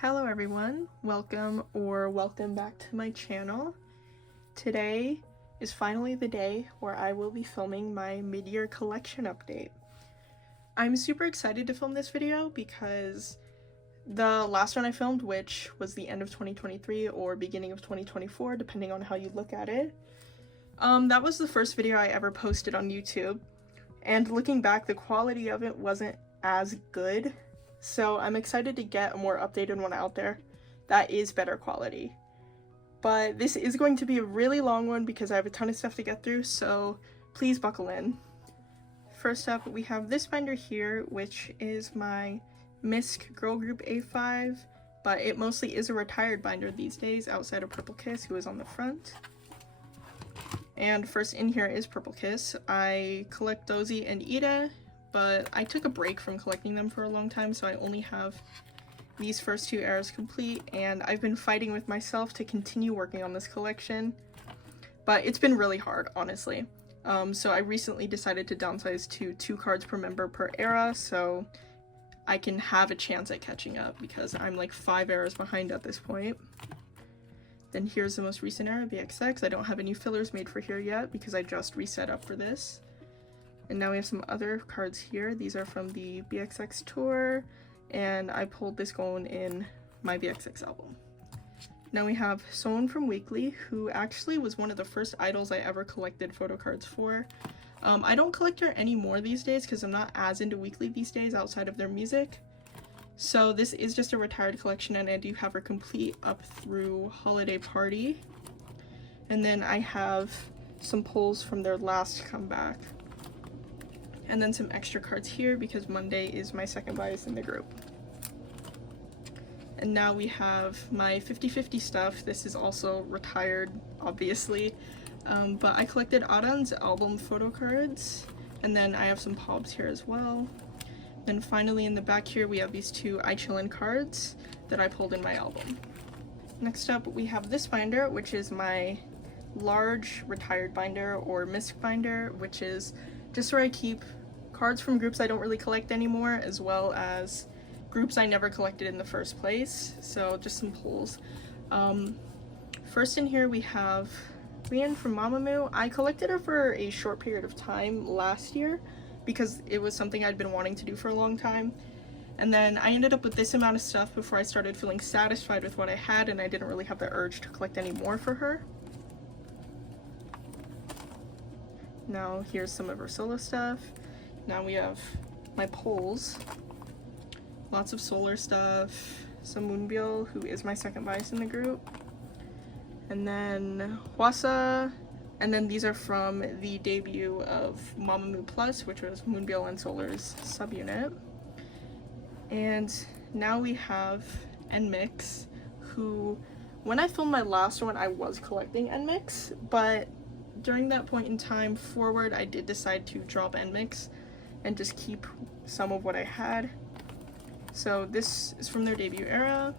Hello everyone, welcome back to my channel. Today is finally the day where I will be filming my mid-year collection update. I'm super excited to film this video because the last one I filmed, which was the end of 2023 or beginning of 2024 depending on how you look at it, that was the first video I ever posted on YouTube, and looking back, the quality of it wasn't as good. So I'm excited to get a more updated one out there that is better quality. But this is going to be a really long one because I have a ton of stuff to get through, so please buckle in. First up, we have this binder here, which is my mixx girl group A5, but it mostly is a retired binder these days outside of Purple Kiss, who is on the front. And first in here is Purple Kiss. I collect Dozy and Ida, but I took a break from collecting them for a long time, so I only have these first two eras complete, and I've been fighting with myself to continue working on this collection, but it's been really hard, honestly. So I recently decided to downsize to 2 cards per member per era, so I can have a chance at catching up, because I'm like 5 eras behind at this point. Then here's the most recent era, BXX. I don't have any fillers made for here yet, because I just reset up for this. And now we have some other cards here. These are from the BXX tour, and I pulled this going in my BXX album. Now we have someone from Weekly, who actually was one of the first idols I ever collected photo cards for. I don't collect her anymore these days because I'm not as into Weekly these days outside of their music. So this is just a retired collection, and I do have her complete up through Holiday Party. And then I have some pulls from their last comeback. And then some extra cards here because Monday is my second bias in the group. And now we have my 50/50 stuff. This is also retired, obviously, but I collected Ateez's album photo cards, and then I have some pobs here as well. Then finally in the back here we have these 2 I Chillin' cards that I pulled in my album. Next up we have this binder, which is my large retired binder or mixx binder, which is just where I keep cards from groups I don't really collect anymore, as well as groups I never collected in the first place. So just some pulls. First in here we have Rian from Mamamoo. I collected her for a short period of time last year because it was something I'd been wanting to do for a long time. And then I ended up with this amount of stuff before I started feeling satisfied with what I had, and I didn't really have the urge to collect any more for her. Now here's some of her solo stuff. Now we have my pulls. Lots of solar stuff. Some Moonbyul, who is my second bias in the group. And then Hwasa. And then these are from the debut of Mamamoo Plus, which was Moonbyul and Solar's subunit. And now we have nmixx, who, when I filmed my last one, I was collecting nmixx, but during that point in time forward, I did decide to drop nmixx and just keep some of what I had. So this is from their debut era,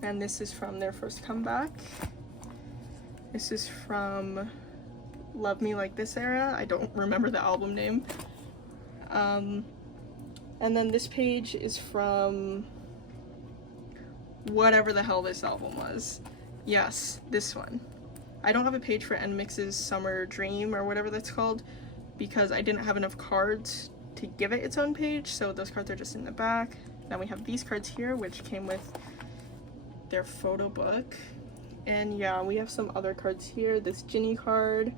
and this is from their first comeback. This is from Love Me Like This era. I don't remember the album name. And then this page is from whatever the hell this album was. Yes, this one. I don't have a page for nmixx's Summer Dream or whatever that's called, because I didn't have enough cards to give it its own page, so those cards are just in the back. Then we have these cards here, which came with their photo book. And yeah, we have some other cards here. This Jinny card,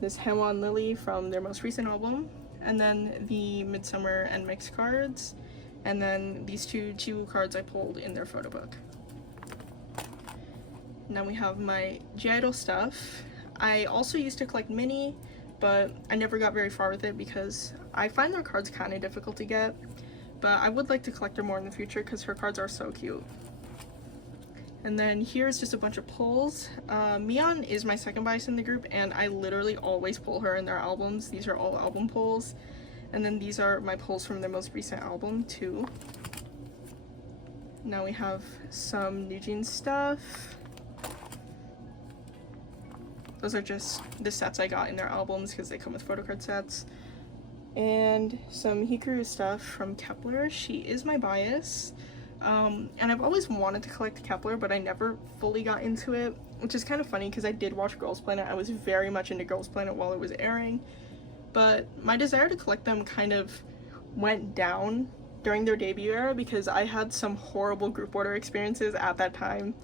this Hwon Lily from their most recent album, and then the Midsummer nmixx cards, and then these 2 Chiwoo cards I pulled in their photo book. Now we have my G-idol stuff. I also used to collect Mini, but I never got very far with it because I find their cards kind of difficult to get, but I would like to collect her more in the future because her cards are so cute. And then here's just a bunch of pulls. Miyeon is my second bias in the group, and I literally always pull her in their albums. These are all album pulls. And then these are my pulls from their most recent album too. Now we have some newjeans stuff. Those are just the sets I got in their albums because they come with photocard sets. And some Hikaru stuff from Kepler. She is my bias. And I've always wanted to collect Kepler, but I never fully got into it, which is kind of funny because I did watch Girls Planet. I was very much into Girls Planet while it was airing, but my desire to collect them kind of went down during their debut era because I had some horrible group order experiences at that time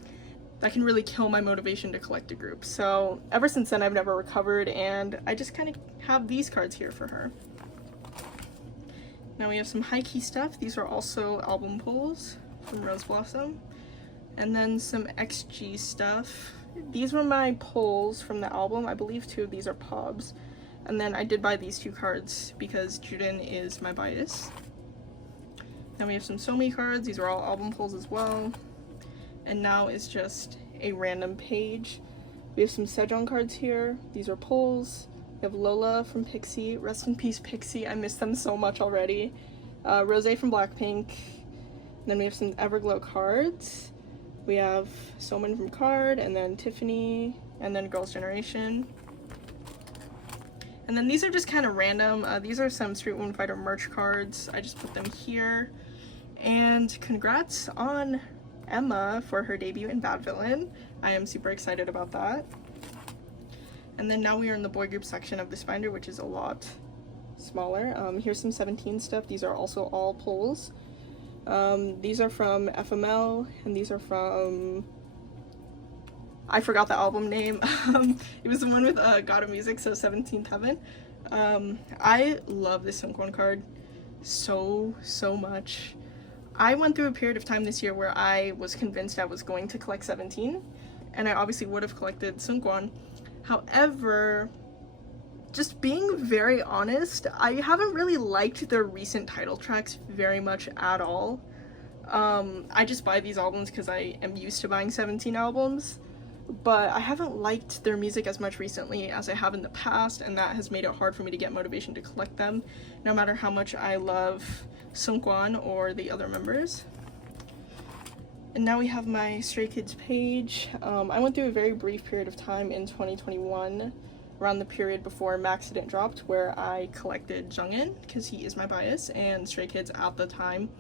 that can really kill my motivation to collect a group. So ever since then I've never recovered, and I just kind of have these cards here for her. Now we have some high key stuff. These are also album pulls from Rose Blossom, and then some XG stuff. These were my pulls from the album. I believe 2 of these are pobs, and then I did buy these 2 cards because Juden is my bias. Then we have some Somi cards. These are all album pulls as well. And now is just a random page. We have some Sejong cards here. These are pulls. We have Lola from Pixie. Rest in peace, Pixie. I miss them so much already. Rosé from Blackpink. Then we have some Everglow cards. We have Somin from Card, and then Tiffany, and then Girls' Generation. And then these are just kind of random. These are some Street Woman Fighter merch cards. I just put them here. And congrats on Emma for her debut in Bad Villain. I am super excited about that. And then now we are in the boy group section of this binder, which is a lot smaller. Here's some 17 stuff. These are also all pulls. These are from FML, and these are from, I forgot the album name. It was the one with God of Music, so 17th Heaven. I love this Seungkwan card so much. I went through a period of time this year where I was convinced I was going to collect 17, and I obviously would have collected Seungkwan. However, just being very honest, I haven't really liked their recent title tracks very much at all. I just buy these albums because I am used to buying 17 albums, but I haven't liked their music as much recently as I have in the past, and that has made it hard for me to get motivation to collect them, no matter how much I love Seungkwan or the other members. And now we have my Stray Kids page. I went through a very brief period of time in 2021, around the period before Maxident dropped, where I collected Jungin because he is my bias, and Stray Kids at the time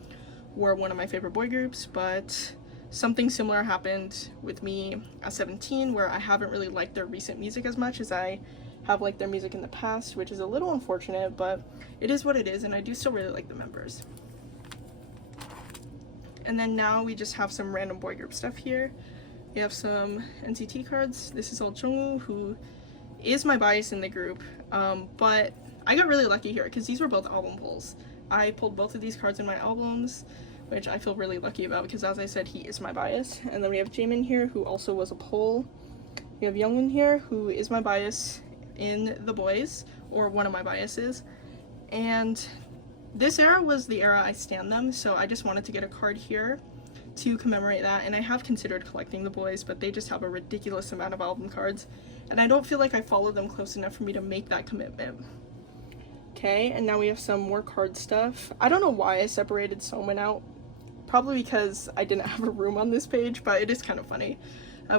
were one of my favorite boy groups, but something similar happened with me at 17, where I haven't really liked their recent music as much as I have liked their music in the past, which is a little unfortunate, but it is what it is, and I do still really like the members. And then now we just have some random boy group stuff here. We have some NCT cards. This is all Jungwoo, who is my bias in the group, but I got really lucky here because these were both album pulls. I pulled both of these cards in my albums, which I feel really lucky about because, as I said, he is my bias. And then we have Jaemin here, who also was a pull. We have Youngwon here, who is my bias in the boys, or one of my biases. And this era was the era I stan them, so I just wanted to get a card here to commemorate that. And I have considered collecting the boys, but they just have a ridiculous amount of album cards, and I don't feel like I follow them close enough for me to make that commitment. Okay, and now we have some more card stuff. I don't know why I separated Somin out. Probably because I didn't have a room on this page, but it is kind of funny.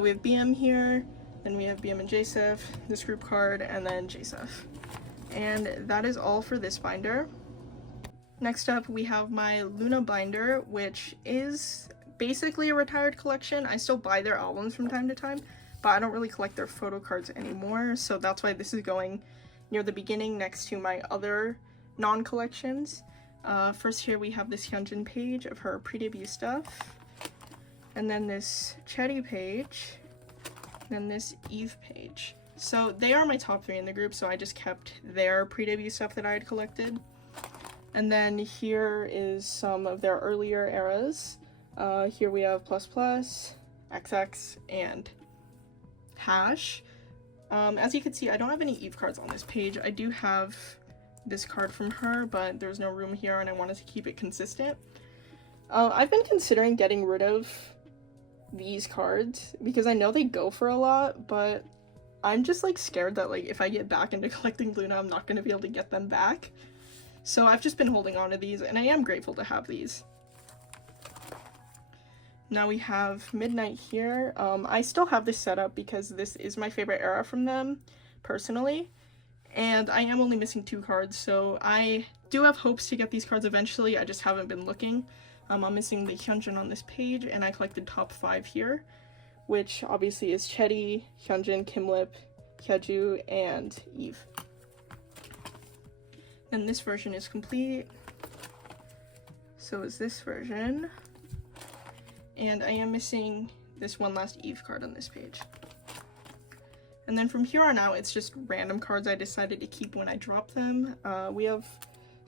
We have BM here, then we have BM and JSEF, this group card, and then JSEF. And that is all for this binder. Next up, we have my Loona binder, which is basically a retired collection. I still buy their albums from time to time, but I don't really collect their photo cards anymore, so that's why this is going near the beginning next to my other non-collections. First here we have this Hyunjin page of her pre-debut stuff, and then this Chetty page, then this Eve page. So they are my top 3 in the group, so I just kept their pre-debut stuff that I had collected. And then here is some of their earlier eras. Here we have Plus Plus, XX, and Hash. As you can see, I don't have any Eve cards on this page. I do have this card from her, but there's no room here and I wanted to keep it consistent. I've been considering getting rid of these cards because I know they go for a lot, but I'm just like scared that like if I get back into collecting Loona, I'm not going to be able to get them back. So I've just been holding on to these, and I am grateful to have these. Now we have Midnight here. I still have this set up because this is my favorite era from them, personally. And I am only missing 2 cards, so I do have hopes to get these cards eventually. I just haven't been looking. I'm missing the Hyunjin on this page, and I collected top 5 here, which obviously is Chetty, Hyunjin, Kimlip, Hyeju, and Eve. And this version is complete. So is this version. And I am missing this one last Eve card on this page. And then from here on out, it's just random cards I decided to keep when I drop them. We have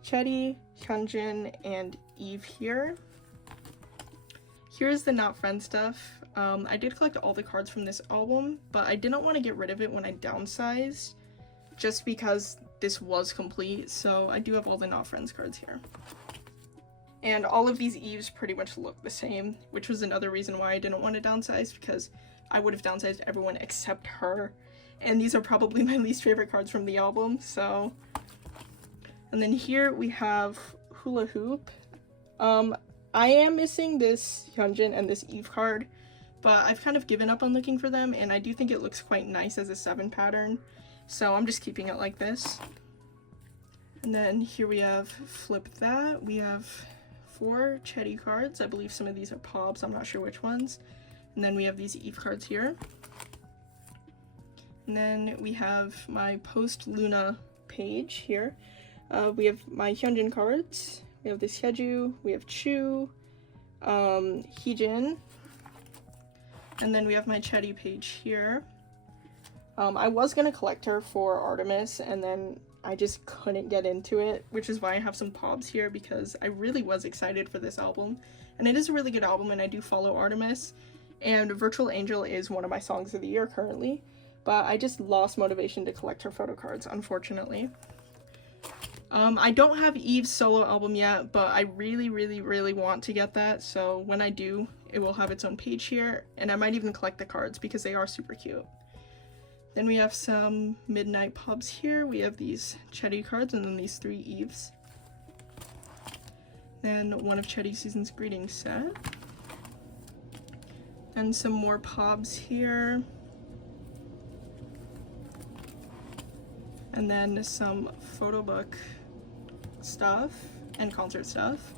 Chetty, Hyunjin, and Eve here. Here's the not friend stuff. I did collect all the cards from this album, but I didn't want to get rid of it when I downsized, just because this was complete, so I do have all the not friends cards here. And all of these Eves pretty much look the same, which was another reason why I didn't want to downsize, because I would have downsized everyone except her. And these are probably my least favorite cards from the album, so. And then here we have Hula Hoop. I am missing this Hyunjin and this Eve card, but I've kind of given up on looking for them, and I do think it looks quite nice as a 7 pattern, so I'm just keeping it like this. And then here we have Flip That. We have 4 Chetty cards. I believe some of these are Pops, I'm not sure which ones. And then we have these Eve cards here. And then we have my post Loona page here. We have my Hyunjin cards. We have this Hyeju, we have Chu, Heejin, and then we have my Chetty page here. I was gonna collect her for Artemis, and then I just couldn't get into it, which is why I have some Pobs here, because I really was excited for this album. And it is a really good album, and I do follow Artemis, and Virtual Angel is one of my songs of the year currently, but I just lost motivation to collect her photo cards, unfortunately. I don't have Eve's solo album yet, but I really want to get that, so when I do, it will have its own page here, and I might even collect the cards because they are super cute. Then we have some Midnight Pubs here. We have these Chetty cards and then these 3 Eves. Then one of Chetty Season's Greetings set. And some more Pobs here. And then some photo book stuff and concert stuff.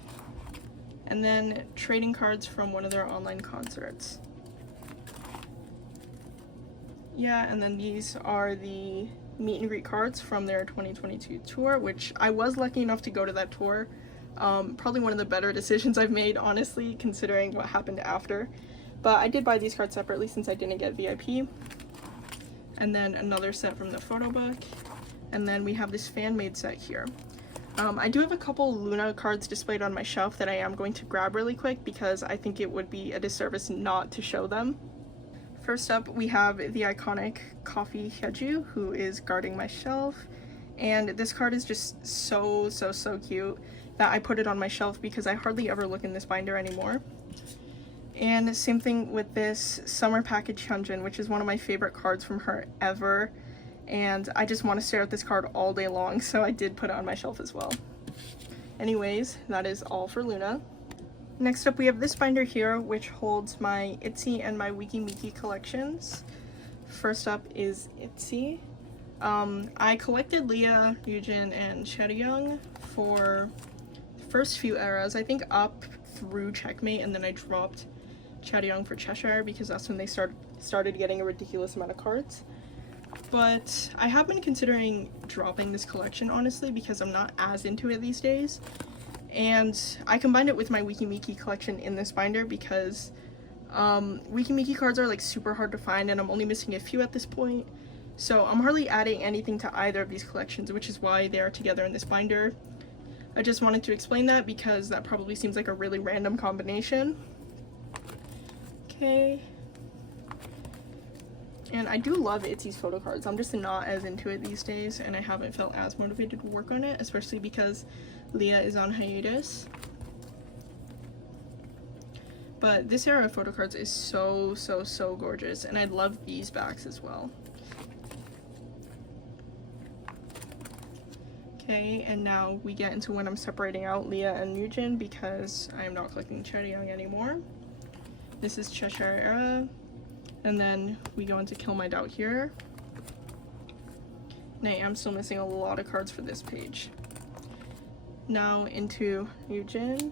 And then trading cards from one of their online concerts. Yeah, and then these are the meet and greet cards from their 2022 tour, which I was lucky enough to go to that tour. Probably one of the better decisions I've made, honestly, considering what happened after. But I did buy these cards separately since I didn't get VIP. And then another set from the photo book. And then we have this fan-made set here. I do have a couple Loona cards displayed on my shelf that I am going to grab really quick because I think it would be a disservice not to show them. First up, we have the iconic Coffee Hyeju, who is guarding my shelf. And this card is just so cute that I put it on my shelf because I hardly ever look in this binder anymore. And same thing with this Summer Package Hyunjin, which is one of my favorite cards from her ever. And I just want to stare at this card all day long, so I did put it on my shelf as well. Anyways, that is all for Loona. Next up, we have this binder here, which holds my Itzy and my meki collections. First up is Itzy. I collected Leah, Yujin, and Chaeryeong for the first few eras, I think up through Checkmate, and then I dropped Chaeryeong for Cheshire because that's when they started getting a ridiculous amount of cards. But I have been considering dropping this collection, honestly, because I'm not as into it these days. And I combined it with my meki collection in this binder because meki cards are like super hard to find, and I'm only missing a few at this point. So I'm hardly adding anything to either of these collections, which is why they are together in this binder. I just wanted to explain that because that probably seems like a really random combination. Okay. And I do love Itzy's photo cards. I'm just not as into it these days, and I haven't felt as motivated to work on it, especially because Leah is on hiatus. But this era of photo cards is so gorgeous, and I love these backs as well. Okay, and now we get into when I'm separating out Leah and Newjeans because I am not collecting Chaeryeong anymore. This is Cheshire era. And then we go into Kill My Doubt here. And I am still missing a lot of cards for this page. Now into Newjeans.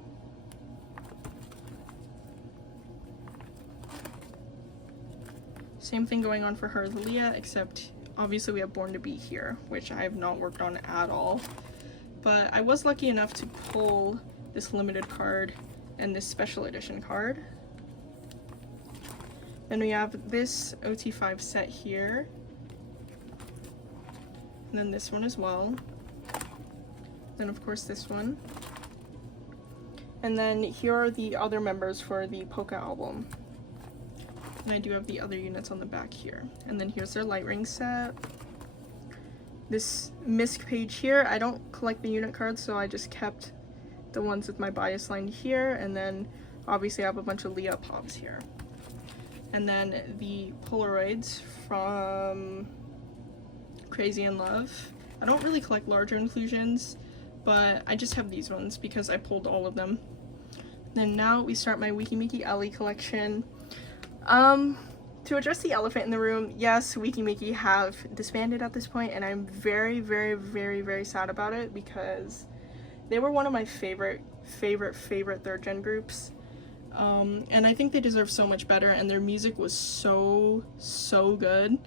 Same thing going on for her Leah, except obviously we have Born to Be here, which I have not worked on at all. But I was lucky enough to pull this limited card and this special edition card. Then we have this OT5 set here. And then this one as well. Then of course this one. And then here are the other members for the Polka album. And I do have the other units on the back here. And then here's their light ring set. This MISC page here, I don't collect the unit cards, so I just kept the ones with my bias line here. And then obviously I have a bunch of Leah pops here. And then the Polaroids from Crazy in Love. I don't really collect larger inclusions, but I just have these ones because I pulled all of them. Then now we start my Weki Meki Ellie collection. To address the elephant in the room, yes, Weki Meki have disbanded at this point, and I'm very, very, very, very sad about it because they were one of my favorite third gen groups. And I think they deserve so much better, and their music was so good.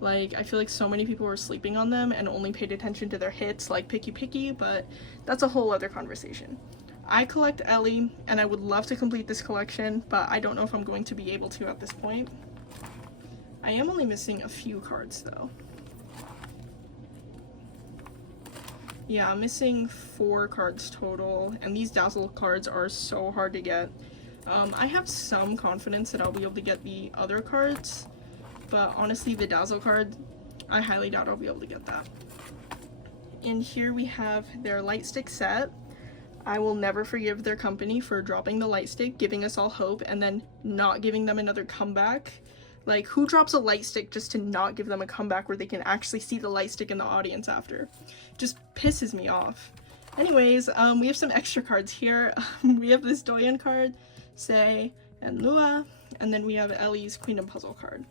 Like, I feel like so many people were sleeping on them and only paid attention to their hits like Picky Picky, but that's a whole other conversation. I collect Ellie, and I would love to complete this collection, but I don't know if I'm going to be able to at this point. I am only missing a few cards though. Yeah, I'm missing 4 cards total, and these Dazzle cards are so hard to get. I have some confidence that I'll be able to get the other cards, but honestly the Dazzle card, I highly doubt I'll be able to get that. And here we have their light stick set. I will never forgive their company for dropping the light stick, giving us all hope, and then not giving them another comeback. Like, who drops a light stick just to not give them a comeback where they can actually see the light stick in the audience after? Just pisses me off. Anyways, we have some extra cards here. We have this Doyen card, Say, and Lua, and then we have Ellie's Queendom Puzzle card.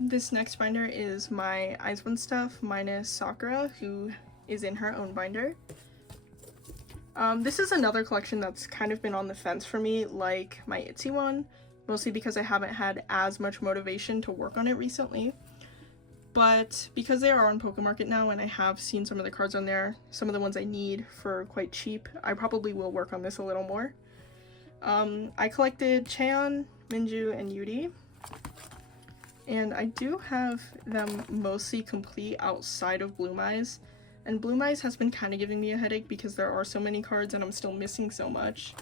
This next binder is my wjsn stuff minus Sakura, who is in her own binder. This is another collection that's kind of been on the fence for me, like my Itzy one, mostly because I haven't had as much motivation to work on it recently. But because they are on Pokemarket now and I have seen some of the cards on there, some of the ones I need for quite cheap, I probably will work on this a little more. I collected Cheon, Minju, and Yuri. And I do have them mostly complete outside of Bloom Eyes. And Bloom Eyes has been kind of giving me a headache because there are so many cards and I'm still missing so much.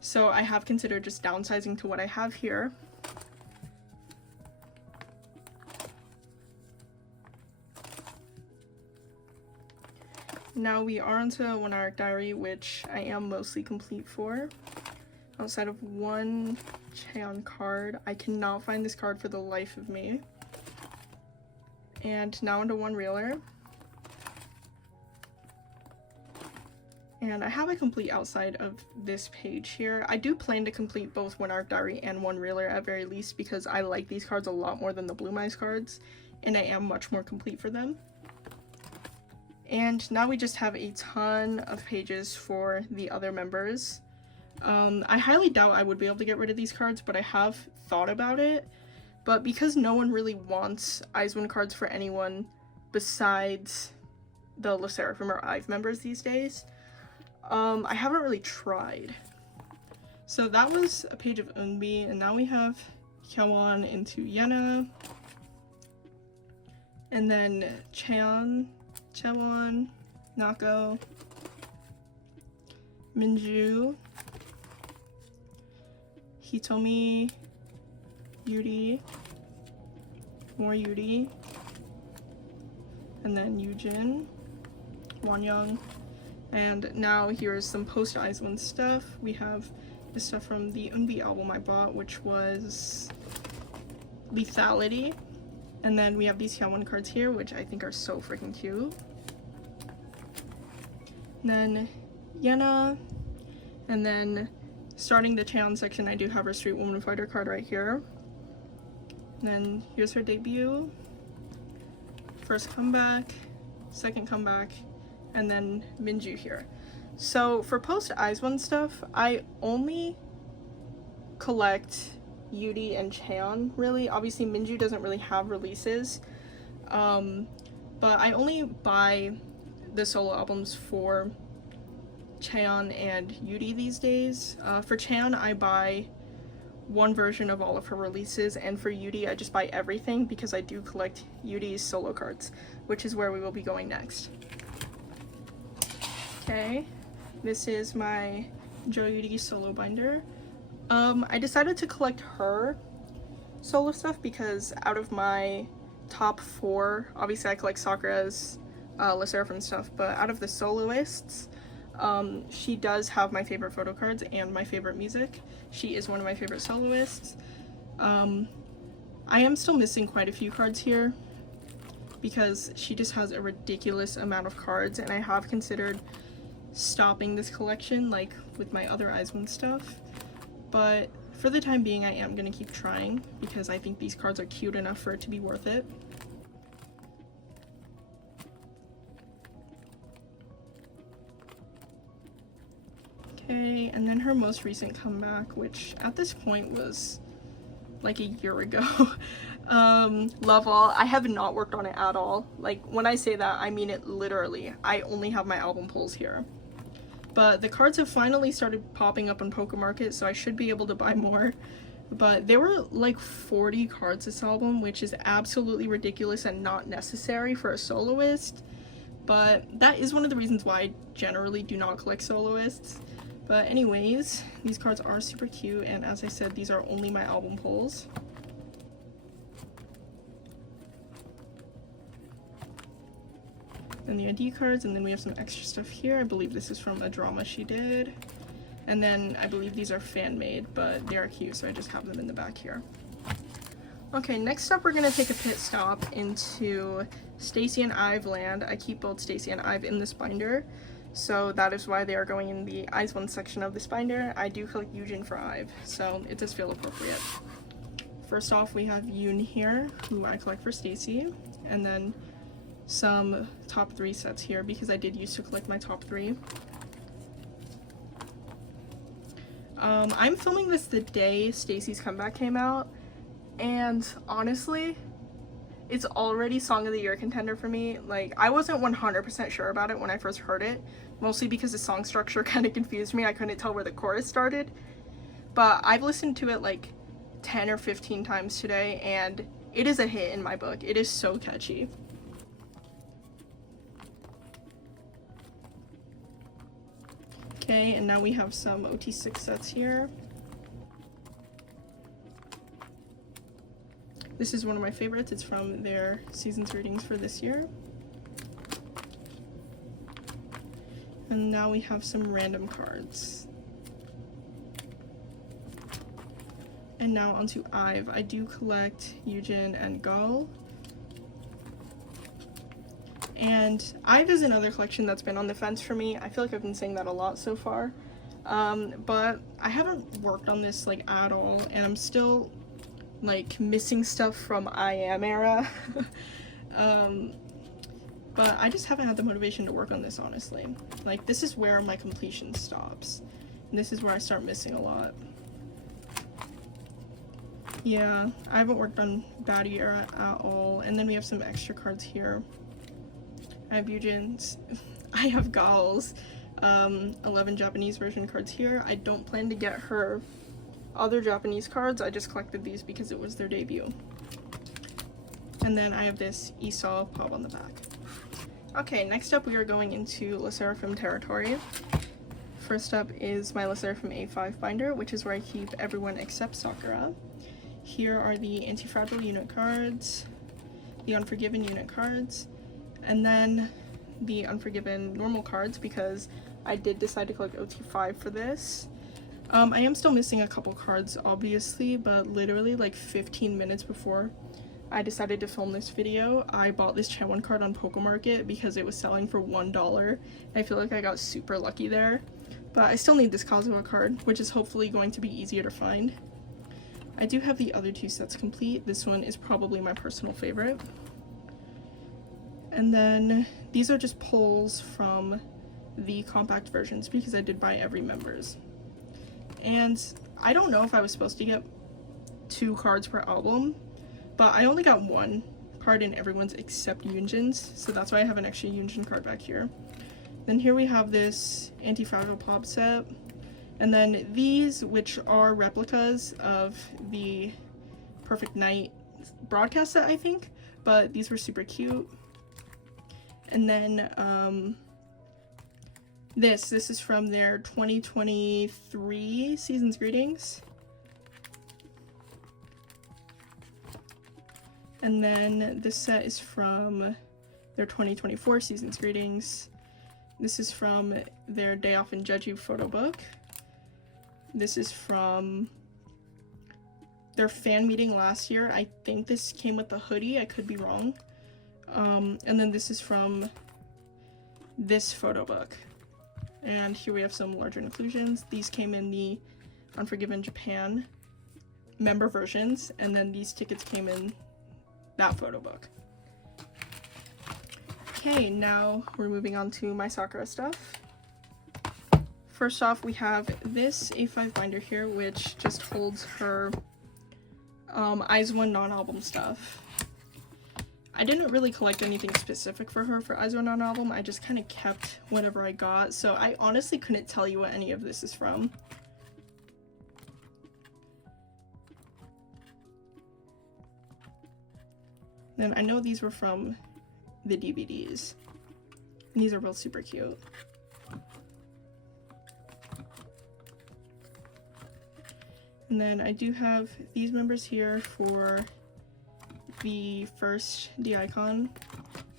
So I have considered just downsizing to what I have here. Now we are onto One Arc Diary, which I am mostly complete for. Outside of one Cheon card, I cannot find this card for the life of me. And now into one Reeler. And I have a complete outside of this page here. I do plan to complete both One Arc Diary and one Reeler at very least because I like these cards a lot more than the Bloom Eyes cards, and I am much more complete for them. And now we just have a ton of pages for the other members. I highly doubt I would be able to get rid of these cards, but I have thought about it. But because no one really wants wjsn cards for anyone besides the sserafim or IVE members these days, I haven't really tried. So that was a page of Eunbi, and now we have Hyewon into Yena, and then Cheon, Chewon, Nako, Minju, Hitomi, Yuri, more Yuri, and then Yujin, Wonyoung. And now here's some post wjsn stuff. We have this stuff from the Eunbi album I bought, which was Lethality. And then we have these Hyewon cards here, which I think are so freaking cute. And then Yena. And then starting the Cheon section, I do have her Street Woman Fighter card right here. And then here's her debut. First comeback, second comeback, and then Minju here. So for post wjsn stuff, I only collect Yuri and Cheon, really. Obviously, Minju doesn't really have releases, but I only buy the solo albums for Cheon and Yuri these days. For Cheon, I buy one version of all of her releases, and for Yuri, I just buy everything because I do collect Yuri's solo cards, which is where we will be going next. Okay, this is my Yuri solo binder. I decided to collect her solo stuff because out of my top 4, obviously I collect Sakura's, sserafim stuff, but out of the soloists, she does have my favorite photo cards and my favorite music. She is one of my favorite soloists. I am still missing quite a few cards here because she just has a ridiculous amount of cards, and I have considered stopping this collection like with my other wjsn stuff, but for the time being I am going to keep trying because I think these cards are cute enough for it to be worth it. Okay, and then her most recent comeback, which at this point was like a year ago. Love All. I have not worked on it at all. Like, when I say that, I mean it literally. I only have my album pulls here. But the cards have finally started popping up on Pokemarket, so I should be able to buy more. But there were like 40 cards this album, which is absolutely ridiculous and not necessary for a soloist. But that is one of the reasons why I generally do not collect soloists. But anyways, these cards are super cute, and as I said, these are only my album pulls. And the ID cards, and then we have some extra stuff here. I believe this is from a drama she did. And then I believe these are fan-made, but they are cute, so I just have them in the back here. Okay, next up we're going to take a pit stop into Stacey and Ive land. I keep both Stacey and Ive in this binder, so that is why they are going in the wjsn section of this binder. I do collect Yujin for Ive, so it does feel appropriate. First off, we have Yoon here, who I collect for Stacey, and then some top 3 sets here because I did used to collect my top 3. I'm filming this the day Stacey's comeback came out, and honestly, it's already Song of the Year contender for me. Like, I wasn't 100% sure about it when I first heard it, mostly because the song structure kind of confused me. I couldn't tell where the chorus started, but I've listened to it like 10 or 15 times today, and it is a hit in my book. It is so catchy. Okay, and now we have some OT6 sets here. This is one of my favorites. It's from their season's readings for this year. And now we have some random cards. And now onto Ive. I do collect Yujin and Gal. And Ive is another collection that's been on the fence for me. I feel like I've been saying that a lot so far. But I haven't worked on this like at all, and I'm still like missing stuff from I Am era. But I just haven't had the motivation to work on this, honestly. Like, this is where my completion stops. And this is where I start missing a lot. Yeah, I haven't worked on Baddie era at all. And then we have some extra cards here. I have Yujin's, I have Gal's, 11 Japanese version cards here. I don't plan to get her other Japanese cards, I just collected these because it was their debut. And then I have this Esau pop on the back. Okay, next up we are going into sserafim territory. First up is my sserafim A5 binder, which is where I keep everyone except Sakura. Here are the Anti-Fragile unit cards, the Unforgiven unit cards, and then the Unforgiven normal cards because I did decide to collect OT5 for this. I am still missing a couple cards, obviously, but literally like 15 minutes before I decided to film this video, I bought this Cheon card on Pokemarket because it was selling for $1. I feel like I got super lucky there, but I still need this Kazuha card, which is hopefully going to be easier to find. I do have the other 2 sets complete. This one is probably my personal favorite. And then these are just pulls from the compact versions because I did buy every member's. And I don't know if I was supposed to get 2 cards per album, but I only got 1 card in everyone's except Yunjin's, so that's why I have an extra Yunjin card back here. Then here we have this Anti-Fragile Pop set, and then these, which are replicas of the Perfect Night broadcast set, I think, but these were super cute. And then this is from their 2023 Season's Greetings. And then this set is from their 2024 Season's Greetings. This is from their Day Off in Jeju photo book. This is from their fan meeting last year. I think this came with the hoodie, I could be wrong. And then this is from this photo book. And here we have some larger inclusions. These came in the Unforgiven Japan member versions, and then these tickets came in that photo book. Okay, now we're moving on to my Sakura stuff. First off, we have this A5 binder here, which just holds her IZ*ONE non-album stuff. I didn't really collect anything specific for her for IZ*ONE non-album, I just kind of kept whatever I got, so I honestly couldn't tell you what any of this is from. Then I know these were from the DVDs, and these are both super cute. And then I do have these members here for the first D-icon,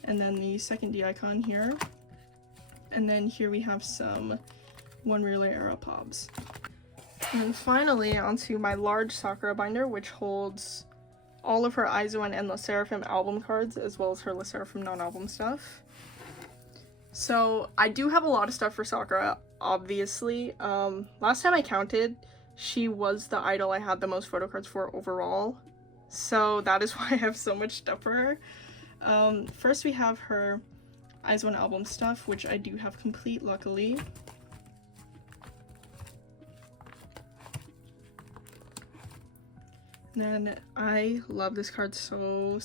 and then the second D-icon here. And then here we have some One Relay era pobs. And finally onto my large Sakura binder, which holds all of her IZ*ONE and sserafim album cards, as well as her sserafim non-album stuff. So I do have a lot of stuff for Sakura, obviously. Last time I counted, she was the idol I had the most photo cards for overall, so that is why I have so much stuff for her. First we have her IZ*ONE album stuff, which I do have complete, luckily. Then I love this card so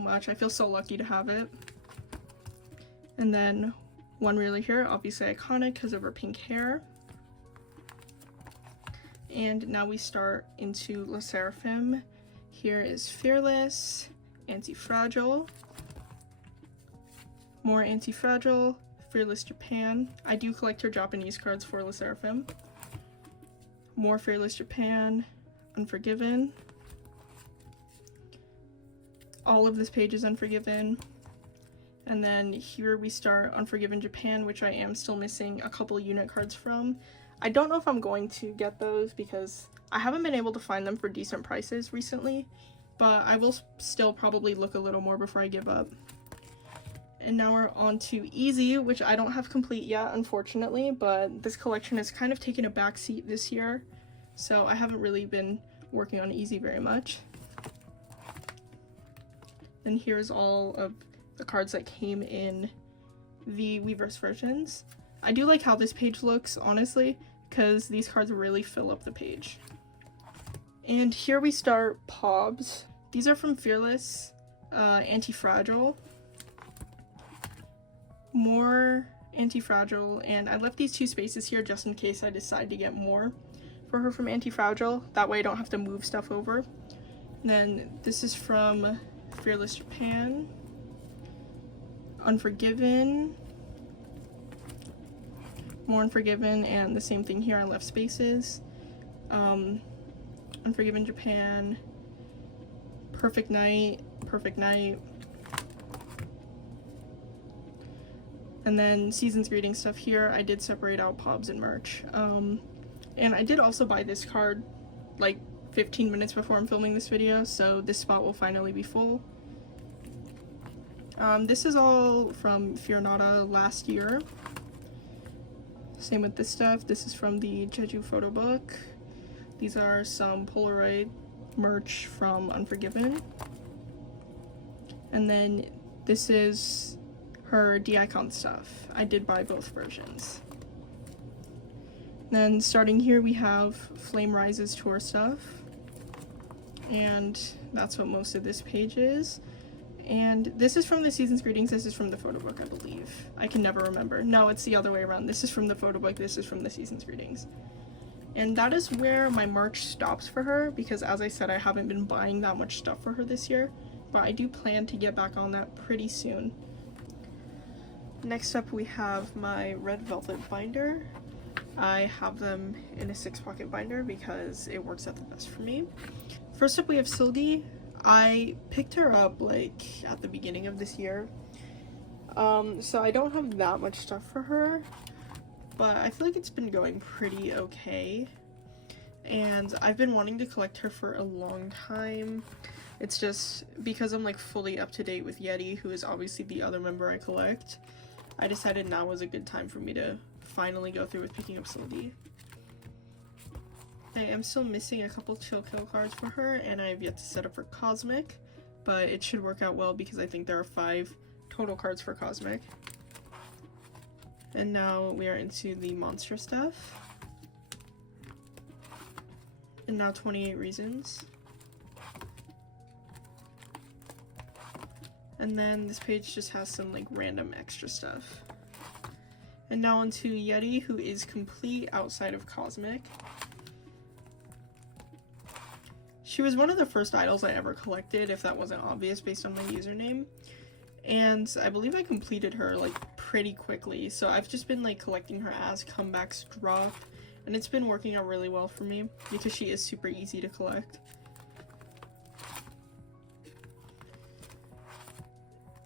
much. I feel so lucky to have it. And then One Really here, obviously iconic because of her pink hair. And now we start into sserafim. Here is Fearless, Anti-Fragile, more Anti-Fragile, Fearless Japan. I do collect her Japanese cards for sserafim. More Fearless Japan, Unforgiven. All of this page is Unforgiven. And then here we start Unforgiven Japan, which I am still missing a couple unit cards from. I don't know if I'm going to get those because I haven't been able to find them for decent prices recently, but I will still probably look a little more before I give up. And now we're on to Itzy, which I don't have complete yet, unfortunately, but this collection has kind of taken a backseat this year, so I haven't really been working on Itzy very much. And here's all of the cards that came in the Weverse versions. I do like how this page looks, honestly, because these cards really fill up the page. And here we start pobs. These are from Fearless, Anti-Fragile, more Anti-Fragile, and I left these 2 spaces here just in case I decide to get more for her from Anti-Fragile. That way I don't have to move stuff over. And then this is from Fearless Japan, Unforgiven, more Unforgiven, and the same thing here, I left spaces. Unforgiven Japan, Perfect Night, and then Season's Greeting stuff here. I did separate out pobs and merch. And I did also buy this card like 15 minutes before I'm filming this video, so this spot will finally be full. This is all from Fear Nada last year. Same with this stuff. This is from the Jeju photo book. These are some Polaroid merch from Unforgiven. And then this is her D-icon stuff. I did buy both versions. Then starting here we have Flame Rises tour stuff. and that's what most of this page is. And this is from the season's greetings. This is from the photo book, I believe. I can never remember. No, it's the other way around. This is from the photo book. This is from the season's greetings. And that is where my March stops for her, because as I said, I haven't been buying that much stuff for her this year, but I do plan to get back on that pretty soon. Next up we have my red velvet binder. I have them in a 6-pocket binder because it works out the best for me. First up we have Silgi. I picked her up like at the beginning of this year, so I don't have that much stuff for her, but I feel like it's been going pretty okay, and I've been wanting to collect her for a long time. It's just because I'm like fully up to date with Yeti, who is obviously the other member I collect. I decided now was a good time for me to finally go through with picking up Silgi. I am still missing a couple Chill Kill cards for her, and I have yet to set up for Cosmic, but it should work out well because I think there are 5 total cards for Cosmic. And now we are into the monster stuff. And now 28 Reasons. And then this page just has some like random extra stuff. And now onto Yeti, who is complete outside of Cosmic. She was one of the first idols I ever collected, if that wasn't obvious based on my username. And I believe I completed her like pretty quickly, so I've just been like collecting her as comebacks drop, and it's been working out really well for me because she is super easy to collect.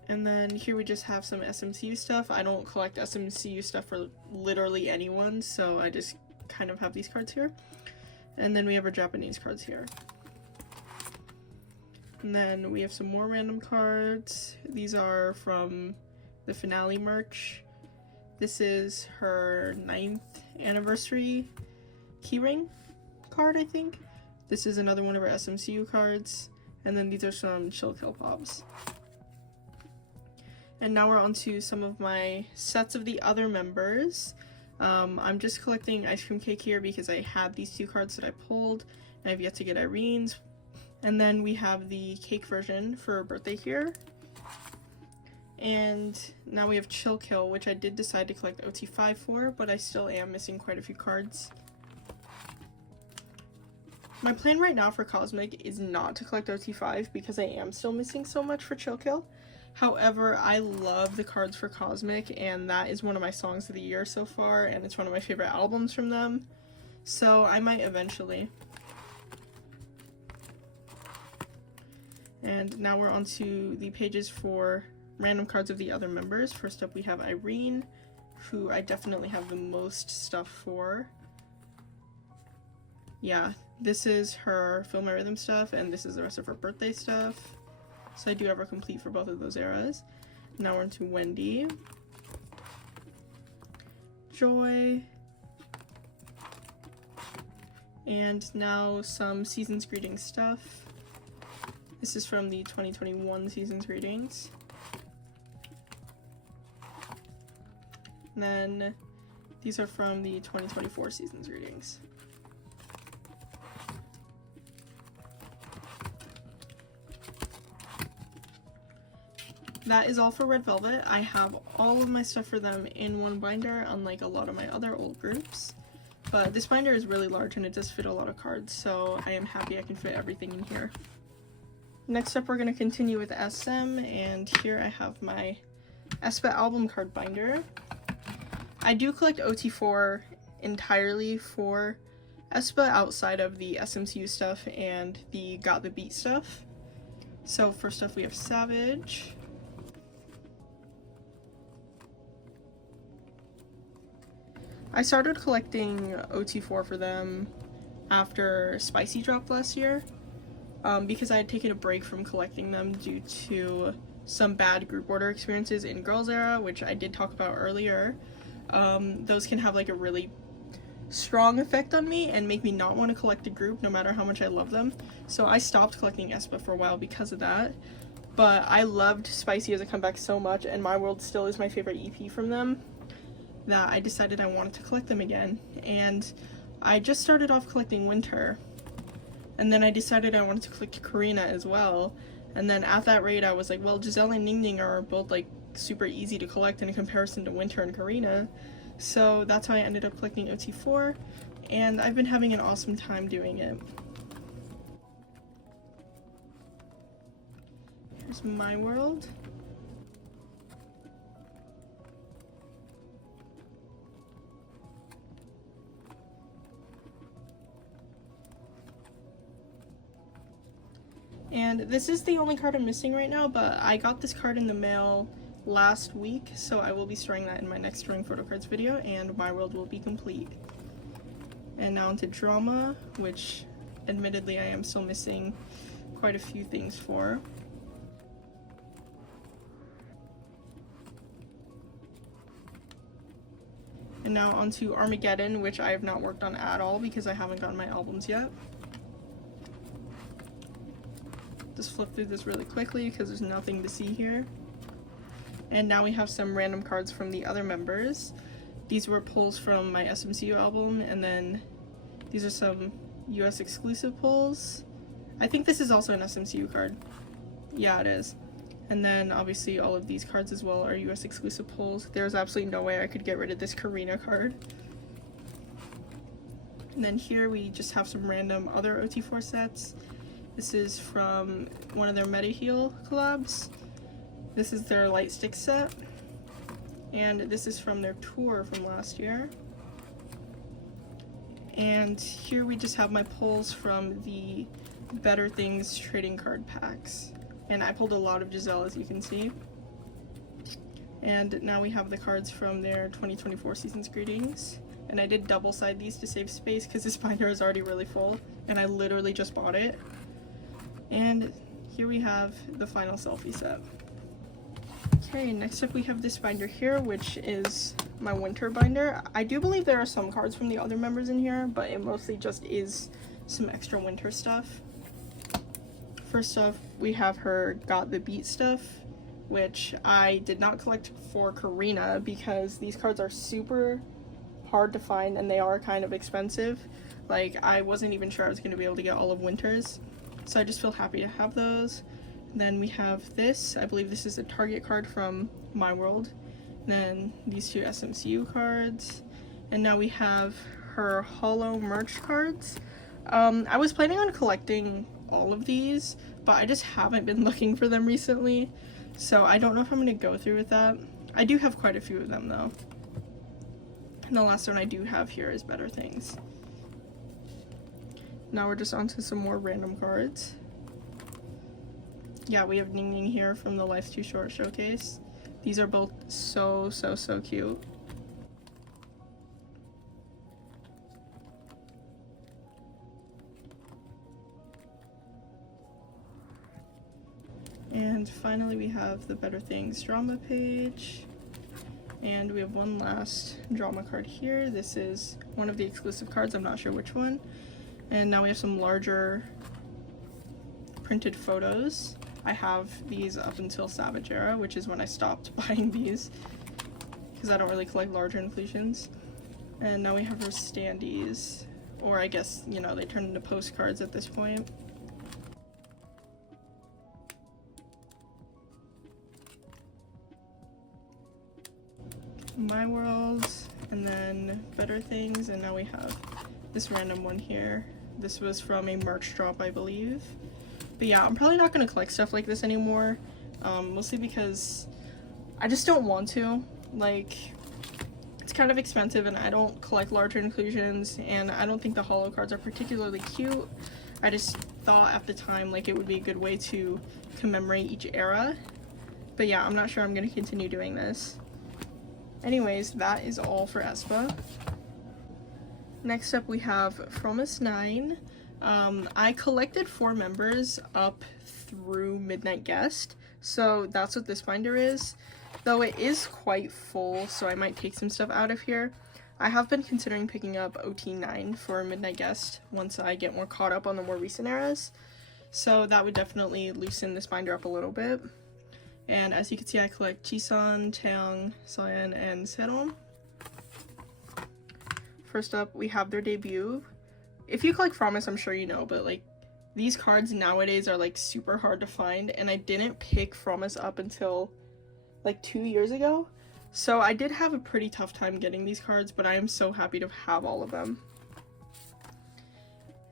And then here we just have some SMCU stuff. I don't collect SMCU stuff for literally anyone, so I just kind of have these cards here. And then we have our Japanese cards here. And then we have some more random cards. These are from the finale merch. This is her 9th anniversary keyring card, I think. This is another one of her SMCU cards. And then these are some Chill Kill pops. And now we're on to some of my sets of the other members. I'm just collecting Ice Cream Cake here because I had these 2 cards that I pulled, and I've yet to get Irene's. And then we have the cake version for her birthday here. And now we have Chill Kill, which I did decide to collect OT5 for, but I still am missing quite a few cards. My plan right now for Cosmic is not to collect OT5 because I am still missing so much for Chill Kill. However, I love the cards for Cosmic, and that is one of my songs of the year so far, and it's one of my favorite albums from them. So I might eventually. And now we're on to the pages for random cards of the other members. First up we have Irene, who I definitely have the most stuff for. Yeah, this is her Feel My Rhythm stuff, and this is the rest of her birthday stuff. So I do have her complete for both of those eras. Now we're into Wendy, Joy, and now some Season's Greetings stuff. This is from the 2021 Season's Greetings. And then these are from the 2024 Season's Greetings. That is all for Red Velvet. I have all of my stuff for them in one binder, unlike a lot of my other old groups. But this binder is really large and it does fit a lot of cards, so I am happy I can fit everything in here. Next up we're going to continue with SM, and here I have my aespa album card binder. I do collect OT4 entirely for aespa outside of the SMCU stuff and the Got the Beat stuff. So first up we have Savage. I started collecting OT4 for them after Spicy dropped last year, because I had taken a break from collecting them due to some bad group order experiences in Girls Era, which I did talk about earlier. Those can have like a really strong effect on me and make me not want to collect a group no matter how much I love them. So I stopped collecting aespa for a while because of that. But I loved Spicy as a comeback so much, and My World still is my favorite EP from them, that I decided I wanted to collect them again. And I just started off collecting Winter. And then I decided I wanted to collect Karina as well. And then at that rate I was like, well, Giselle and Ningning are both like super easy to collect in comparison to Winter and Karina. So that's how I ended up collecting OT4, and I've been having an awesome time doing it. Here's my world. And this is the only card I'm missing right now, but I got this card in the mail last week, so I will be storing that in my next storing photo cards video, and my world will be complete. And now into drama, which admittedly I am still missing quite a few things for. And now onto Armageddon, which I have not worked on at all because I haven't gotten my albums yet. Just flip through this really quickly because there's nothing to see here. And now we have some random cards from the other members. These were pulls from my SMCU album, and then these are some US exclusive pulls. I think this is also an SMCU card. Yeah, it is. And then obviously all of these cards as well are US exclusive pulls. There's absolutely no way I could get rid of this Karina card. And then here we just have some random other OT4 sets. This is from one of their Meta Heal collabs. This is their light stick set, and this is from their tour from last year. And here we just have my pulls from the Better Things trading card packs, and I pulled a lot of Giselle, as you can see. And now we have the cards from their 2024 Season's Greetings, and I did double side these to save space because this binder is already really full, and I literally just bought it. And here we have the final selfie set. Okay, next up we have this binder here, which is my winter binder. I do believe there are some cards from the other members in here, but it mostly just is some extra winter stuff. First off, we have her Got the Beat stuff, which I did not collect for Karina because these cards are super hard to find and they are kind of expensive. Like, I wasn't even sure I was going to be able to get all of Winter's, so I just feel happy to have those. Then we have this, I believe this is a Target card from My World. Then these two SMCU cards. And now we have her holo merch cards. I was planning on collecting all of these, but I just haven't been looking for them recently. So I don't know if I'm going to go through with that. I do have quite a few of them though. And the last one I do have here is Better Things. Now we're just onto some more random cards. Yeah, we have Ningning here from the Life's Too Short showcase. These are both so cute. And finally we have the Better Things drama page. And we have one last drama card here. This is one of the exclusive cards, I'm not sure which one. And now we have some larger printed photos. I have these up until Savage Era, which is when I stopped buying these because I don't really collect larger inclusions. And now we have our standees, or I guess, you know, they turn into postcards at this point. My World, and then Better Things, and now we have this random one here. This was from a merch drop, I believe. But yeah, I'm probably not going to collect stuff like this anymore, mostly because I just don't want to. Like, it's kind of expensive and I don't collect larger inclusions, and I don't think the holo cards are particularly cute. I just thought at the time like it would be a good way to commemorate each era. But yeah, I'm not sure I'm going to continue doing this. Anyways, that is all for aespa. Next up we have Fromus 9. I collected 4 members up through Midnight Guest, so that's what this binder is. Though it is quite full, so I might take some stuff out of here. I have been considering picking up OT9 for Midnight Guest once I get more caught up on the more recent eras. So that would definitely loosen this binder up a little bit. And as you can see, I collect Chisan, Taeyong, Soyeon, and Serom. First up, we have their debut. If you collect Fromus, I'm sure you know, but like, these cards nowadays are like super hard to find, and I didn't pick From Us up until like 2 years ago. So I did have a pretty tough time getting these cards, but I am so happy to have all of them.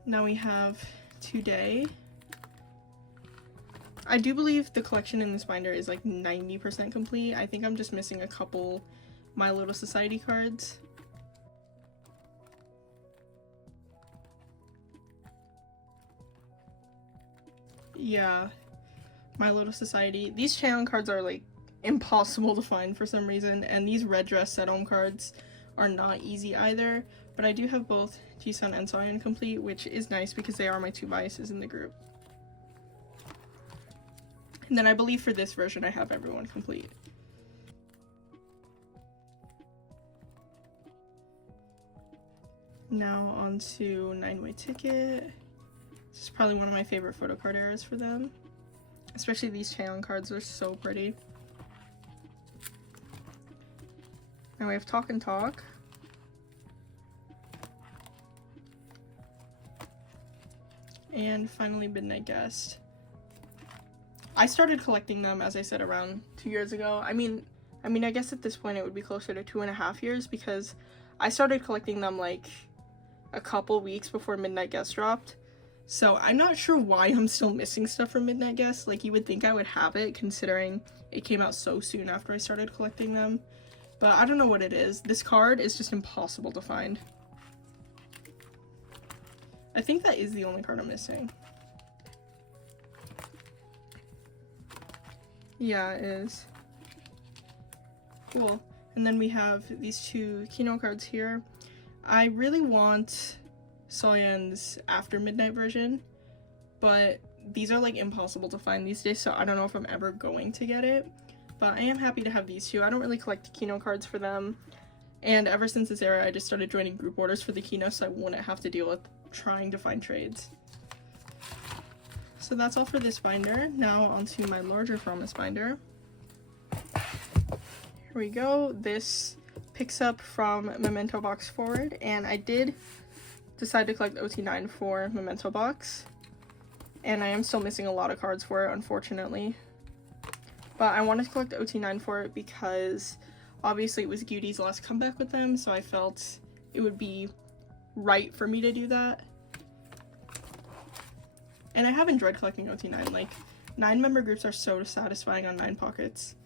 Now we have Today. I do believe the collection in this binder is like 90% complete. I think I'm just missing a couple My Little Society cards. Yeah, My Little Society. These Chaeyoung cards are like impossible to find for some reason, and these Red Dress Setom cards are not easy either, but I do have both Jisun and Soyeon complete, which is nice because they are my 2 biases in the group. And then I believe for this version I have everyone complete. Now on to 9-Way Ticket. This is probably one of my favorite photocard eras for them. Especially these Chaeyoung cards are so pretty. Now we have Talk and Talk. And finally Midnight Guest. I started collecting them, as I said, around 2 years ago. I mean, I guess at this point it would be closer to 2.5 years, because I started collecting them like a couple weeks before Midnight Guest dropped. So I'm not sure why I'm still missing stuff from Midnight Guest. Like, you would think I would have it, considering it came out so soon after I started collecting them. But I don't know what it is. This card is just impossible to find. I think that is the only card I'm missing. Yeah, it is. Cool. And then we have these 2 Kino cards here. I really want Soyeon's After Midnight version, but these are like impossible to find these days, so I don't know if I'm ever going to get it. But I am happy to have these 2. I don't really collect Kino cards for them, and ever since this era I just started joining group orders for the Kino, so I wouldn't have to deal with trying to find trades. So that's all for this binder. Now onto my larger From Us binder. Here we go. This picks up from Memento Box forward, and I did decide to collect OT9 for Memento Box, and I am still missing a lot of cards for it, unfortunately. But I wanted to collect OT9 for it because obviously it was Gyuri's last comeback with them, so I felt it would be right for me to do that. And I have enjoyed collecting OT9. Like, 9-member groups are so satisfying on 9 Pockets.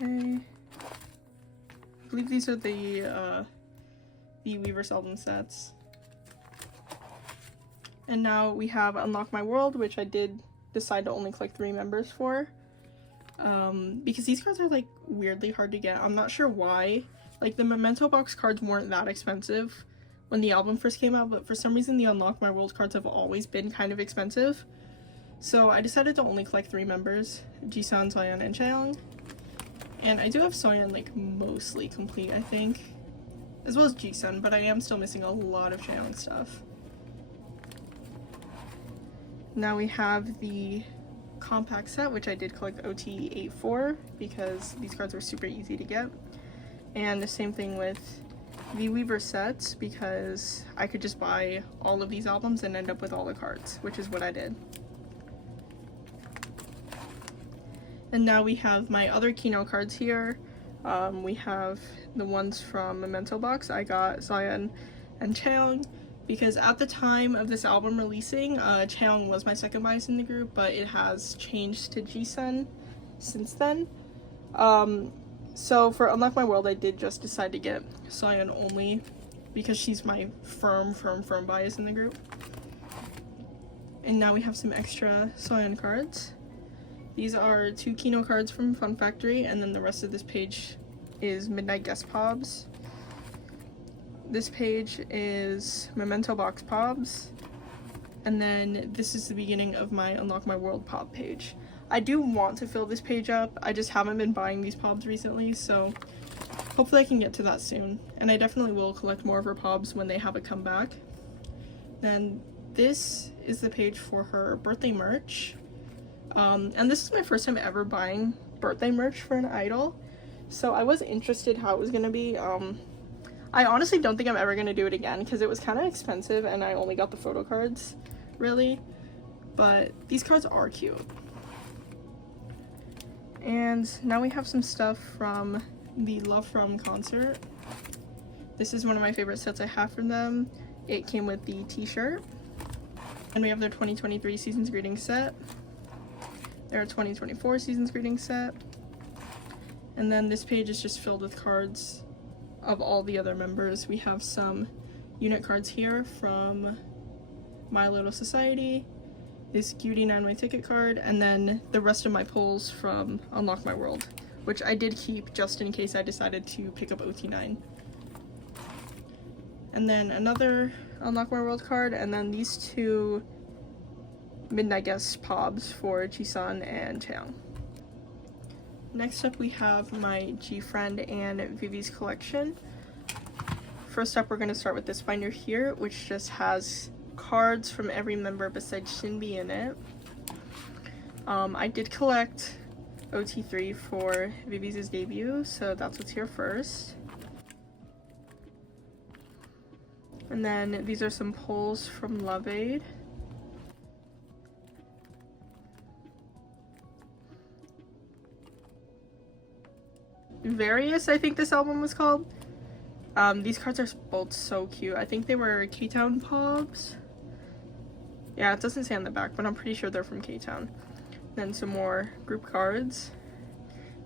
Okay. I believe these are the Weverse album sets. And now we have Unlock My World, which I did decide to only collect 3 members for. Because these cards are like weirdly hard to get. I'm not sure why. Like, the Memento Box cards weren't that expensive when the album first came out, but for some reason the Unlock My World cards have always been kind of expensive. So I decided to only collect 3 members, Jisun, Soyeon, and Chaeyoung. And I do have Soyeon like mostly complete, I think, as well as Jisun, but I am still missing a lot of Chaeyoung stuff. Now we have the compact set, which I did collect OT8 for because these cards were super easy to get. And the same thing with the Weaver sets, because I could just buy all of these albums and end up with all the cards, which is what I did. And now we have my other Kino cards here. We have the ones from Memento Box. I got Soyeon and Chaeyoung because at the time of this album releasing, Chaeyoung was my second bias in the group, but it has changed to Jisun since then. So for Unlock My World, I did just decide to get Soyeon only because she's my firm bias in the group. And now we have some extra Soyeon cards. These are 2 Kino cards from Fun Factory, and then the rest of this page is Midnight Guest Pobs. This page is Memento Box Pobs, and then this is the beginning of my Unlock My World Pob page. I do want to fill this page up, I just haven't been buying these Pobs recently, so hopefully I can get to that soon. And I definitely will collect more of her Pobs when they have a comeback. Then this is the page for her birthday merch. And this is my first time ever buying birthday merch for an idol, so I was interested how it was gonna be. I honestly don't think I'm ever gonna do it again because it was kind of expensive and I only got the photo cards, really. But these cards are cute. And now we have some stuff from the Love From concert. This is one of my favorite sets I have from them. It came with the t-shirt. And we have their 2023 Season's Greetings set. Their 2024 Season's Greetings set. And then this page is just filled with cards of all the other members. We have some unit cards here from My Little Society, this cutie 9-way ticket card, and then the rest of my pulls from Unlock My World, which I did keep just in case I decided to pick up OT9. And then another Unlock My World card, and then these two Midnight Guest pobs for Jisun and Taeyang. Next up we have my gfriend and viviz collection. First up we're going to start with this binder here, which just has cards from every member besides Shinbi in it. I did collect OT3 for Viviz's debut, so that's what's here first. And then these are some pulls from Love Aid. Various, I think this album was called. These cards are both so cute. I think they were K-Town pobs. Yeah, it doesn't say on the back, but I'm pretty sure they're from K-Town. Then some more group cards.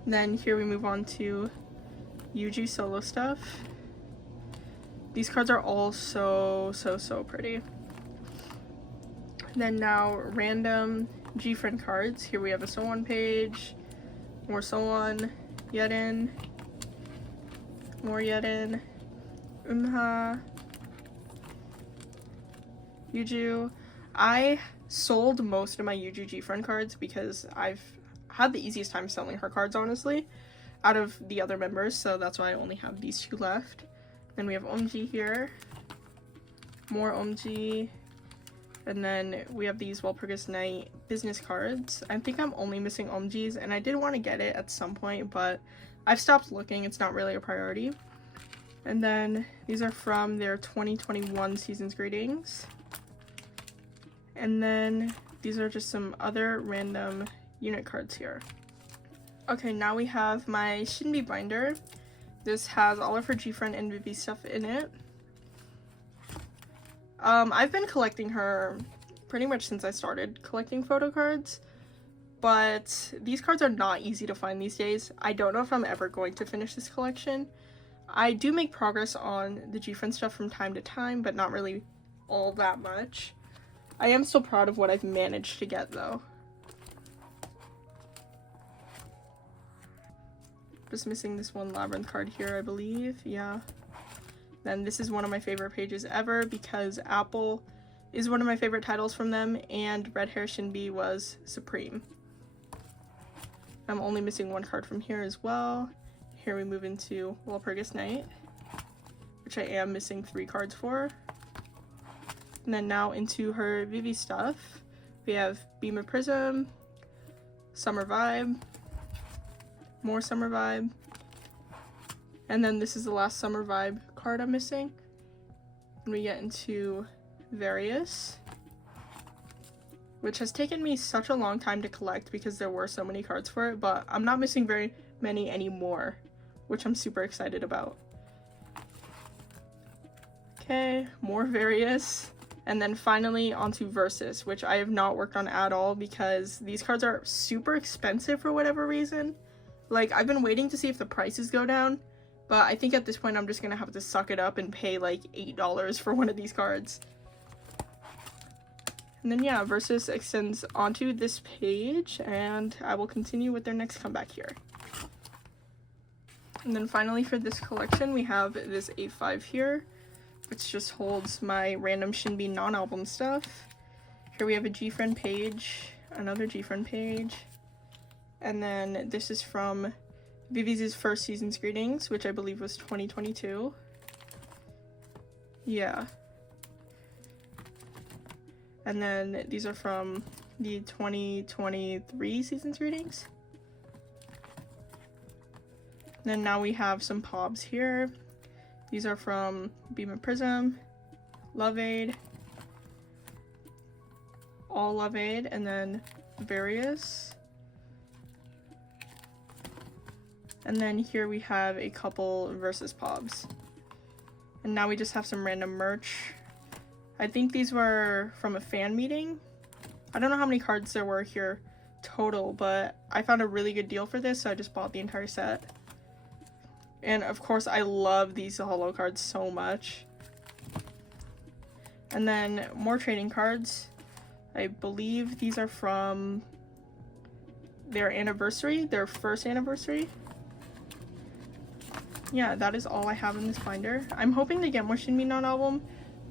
Then here we move on to Yuji solo stuff. These cards are all so pretty. Then now random gfriend cards. Here we have a Sowon page, more Sowon, Yedin, more Yedin, Yuju. I sold most of my Yuju gfriend cards because I've had the easiest time selling her cards, honestly, out of the other members, so that's why I only have these two left. Then we have Omji here, more Omji, and then we have these Walpurgis Night business cards. I think I'm only missing Omji's, and I did want to get it at some point, but I've stopped looking. It's not really a priority. And then these are from their 2021 Season's Greetings. And then these are just some other random unit cards here. Okay, now we have my Shinbi binder. This has all of her gfriend and viviz stuff in it. I've been collecting her pretty much since I started collecting photo cards, but these cards are not easy to find these days. I don't know if I'm ever going to finish this collection. I do make progress on the gfriend stuff from time to time, but not really all that much. I am still proud of what I've managed to get, though. Just missing this one Labyrinth card here, I believe. Yeah. Then this is one of my favorite pages ever because Apple is one of my favorite titles from them, and Red Hair Shinbi was Supreme. I'm only missing one card from here as well. Here we move into Walpurgis Night, which I am missing 3 cards for. And then now into her viviz stuff. We have Beam of Prism, Summer Vibe, more Summer Vibe, and then this is the last Summer Vibe card I'm missing. And we get into Various, which has taken me such a long time to collect because there were so many cards for it, but I'm not missing very many anymore, which I'm super excited about. Okay, more Various. And then finally onto Versus, which I have not worked on at all because these cards are super expensive for whatever reason. Like, I've been waiting to see if the prices go down, but I think at this point I'm just gonna have to suck it up and pay like $8 for one of these cards. And then yeah, Versus extends onto this page, and I will continue with their next comeback here. And then finally for this collection, we have this A5 here, which just holds my random Shinbi non-album stuff. Here we have a gfriend page, another gfriend page, and then this is from Viviz's first Season's Greetings, which I believe was 2022. Yeah. And then these are from the 2023 Season's Greetings. And then now we have some pobs here. These are from Beam and Prism, Love Aid, All Love Aid, and then various. And then here we have a couple Versus Pobs. And now we just have some random merch. I think these were from a fan meeting. I don't know how many cards there were here total, but I found a really good deal for this, so I just bought the entire set. And of course, I love these holo cards so much. And then more trading cards. I believe these are from their anniversary, their first anniversary. Yeah, that is all I have in this binder. I'm hoping to get more Shin Min album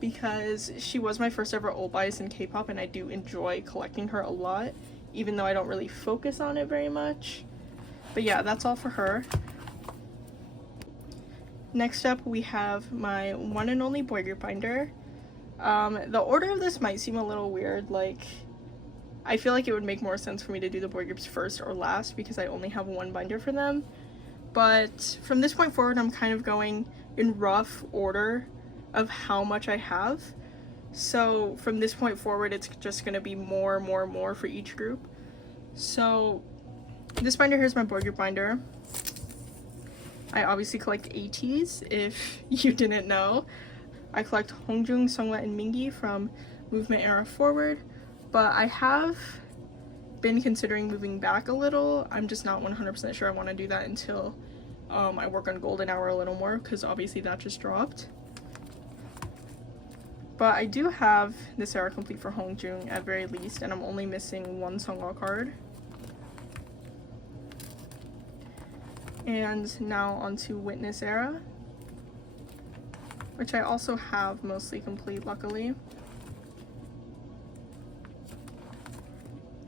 because she was my first ever old bias in K-pop, and I do enjoy collecting her a lot, even though I don't really focus on it very much. But yeah, that's all for her. Next up, we have my one and only boy group binder. The order of this might seem a little weird. Like, I feel like it would make more sense for me to do the boy groups first or last because I only have one binder for them. But from this point forward, I'm kind of going in rough order of how much I have. So from this point forward, it's just going to be more for each group. So this binder here is my boy group binder. I obviously collect ateez, if you didn't know. I collect Hongjoong, Seonghwa, and Mingi from Movement Era forward. But I have been considering moving back a little. I'm just not 100% sure I want to do that until I work on Golden Hour a little more, because obviously that just dropped. But I do have this era complete for Hongjoong at very least, and I'm only missing one Seonghwa card. And now onto Witness era, which I also have mostly complete, luckily.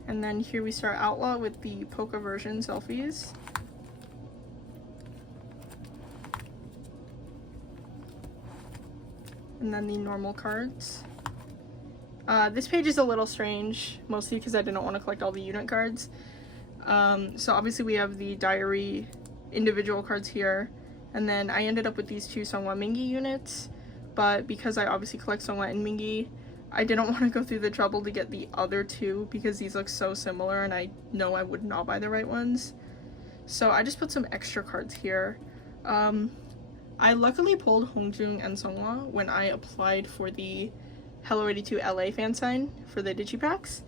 And then here we start Outlaw with the Polka version selfies. And then the normal cards. This page is a little strange, mostly because I didn't want to collect all the unit cards. So obviously we have the diary individual cards here, and then I ended up with these two Seonghwa Mingi units, but because I obviously collect Seonghwa and Mingi, I didn't want to go through the trouble to get the other two because these look so similar and I know I would not buy the right ones. So I just put some extra cards here. I luckily pulled Hongjoong and Seonghwa when I applied for the Hello 82 LA fan sign for the digipacks.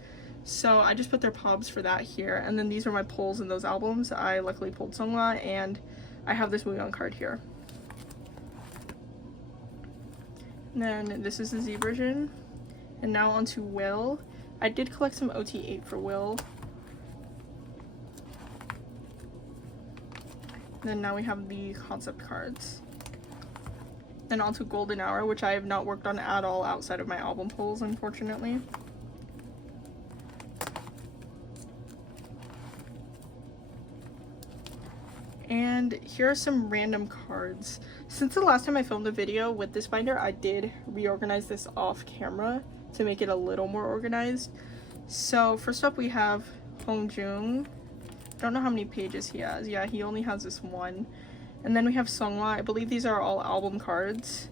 So I just put their pobs for that here, and then these are my pulls in those albums. I luckily pulled Seonghwa, and I have this Wooyoung card here. And then this is the Z version. And now onto Will. I did collect some OT8 for Will. And then now we have the concept cards. Then onto Golden Hour, which I have not worked on at all outside of my album pulls, unfortunately. And here are some random cards. Since the last time I filmed a video with this binder, I did reorganize this off camera to make it a little more organized. So first up we have Hongjoong. I don't know how many pages he has. Yeah, he only has this one. And then we have Seonghwa. I believe these are all album cards.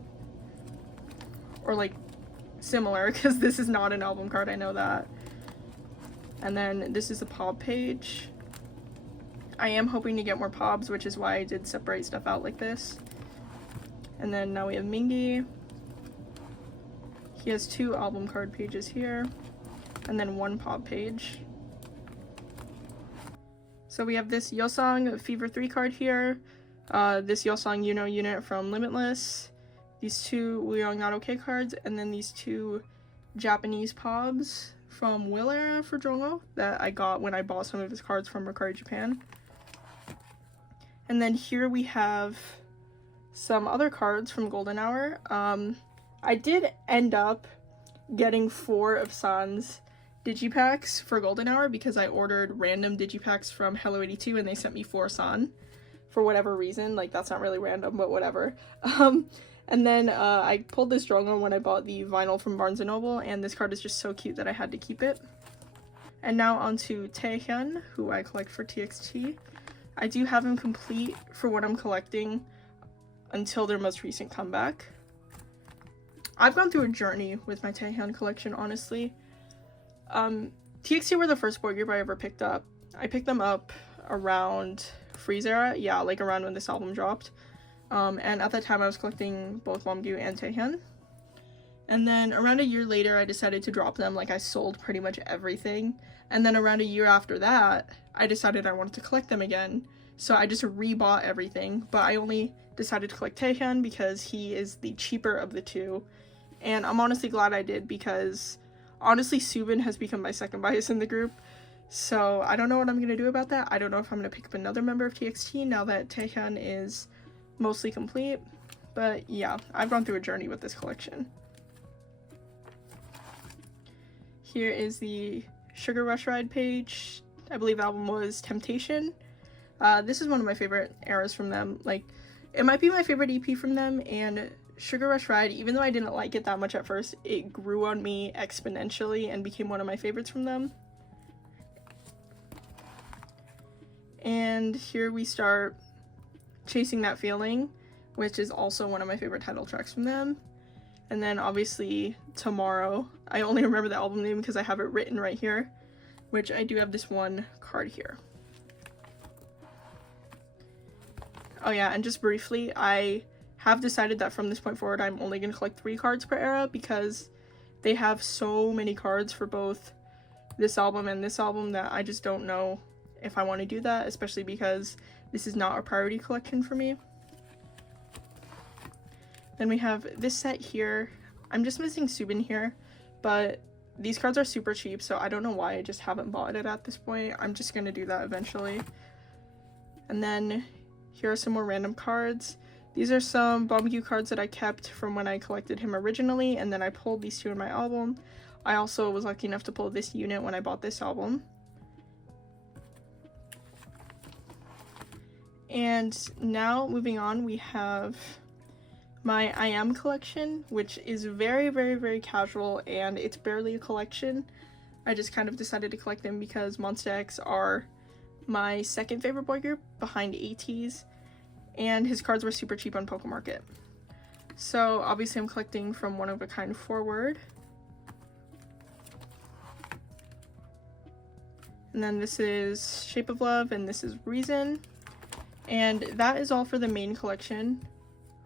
Or like similar, because this is not an album card, I know that. And then this is the Pob page. I am hoping to get more pobs, which is why I did separate stuff out like this. And then now we have Mingi. He has two album card pages here, and then one pob page. So we have this Yeosang Fever 3 card here, this Yeosang You Know unit from Limitless, these two Wooyoung Not Okay cards, and then these two Japanese pobs from Will Era for Jongho that I got when I bought some of his cards from Mercari Japan. And then here we have some other cards from Golden Hour. I did end up getting 4 of San's digipacks for Golden Hour because I ordered random digipacks from Hello 82 and they sent me 4 San for whatever reason. Like, that's not really random, but whatever. And then I pulled this Jongho when I bought the vinyl from Barnes & Noble, and this card is just so cute that I had to keep it. And now onto Taehyun, who I collect for TXT. I do have him complete for what I'm collecting. until their most recent comeback. I've gone through a journey with my Taehyun collection, honestly. TXT were the first boy group I ever picked up. I picked them up around Freeze era, yeah, like around when this album dropped. And at that time I was collecting both Wongu and Taehyun. And then around a year later I decided to drop them, like I sold pretty much everything. And then around a year after that, I decided I wanted to collect them again. So I just rebought everything, but I only decided to collect Taehyun because he is the cheaper of the two. And I'm honestly glad I did, because honestly Subin has become my second bias in the group. So I don't know what I'm going to do about that. I don't know if I'm going to pick up another member of TXT now that Taehyun is mostly complete. But yeah, I've gone through a journey with this collection. Here is the Sugar Rush Ride page. I believe the album was Temptation. This is one of my favorite eras from them. Like, it might be my favorite EP from them, and Sugar Rush Ride, even though I didn't like it that much at first, it grew on me exponentially and became one of my favorites from them. And here we start Chasing That Feeling, which is also one of my favorite title tracks from them. And then obviously Tomorrow. I only remember the album name because I have it written right here, which I do have this one card here. Oh yeah, and just briefly, I have decided that from this point forward I'm only going to collect 3 cards per era, because they have so many cards for both this album and this album that I just don't know if I want to do that, especially because this is not a priority collection for me. Then we have this set here. I'm just missing Subin here, but these cards are super cheap, so I don't know why I just haven't bought it at this point. I'm just going to do that eventually. And then here are some more random cards. These are some Wongu cards that I kept from when I collected him originally, and then I pulled these 2 in my album. I also was lucky enough to pull this unit when I bought this album. And now, moving on, we have my I Am collection, which is very, very, very casual, and it's barely a collection. I just kind of decided to collect them because Monsta X are my second favorite boy group behind ateez, and his cards were super cheap on Pokemarket. So obviously I'm collecting from One of a Kind forward. And then this is Shape of Love, and this is Reason. And that is all for the main collection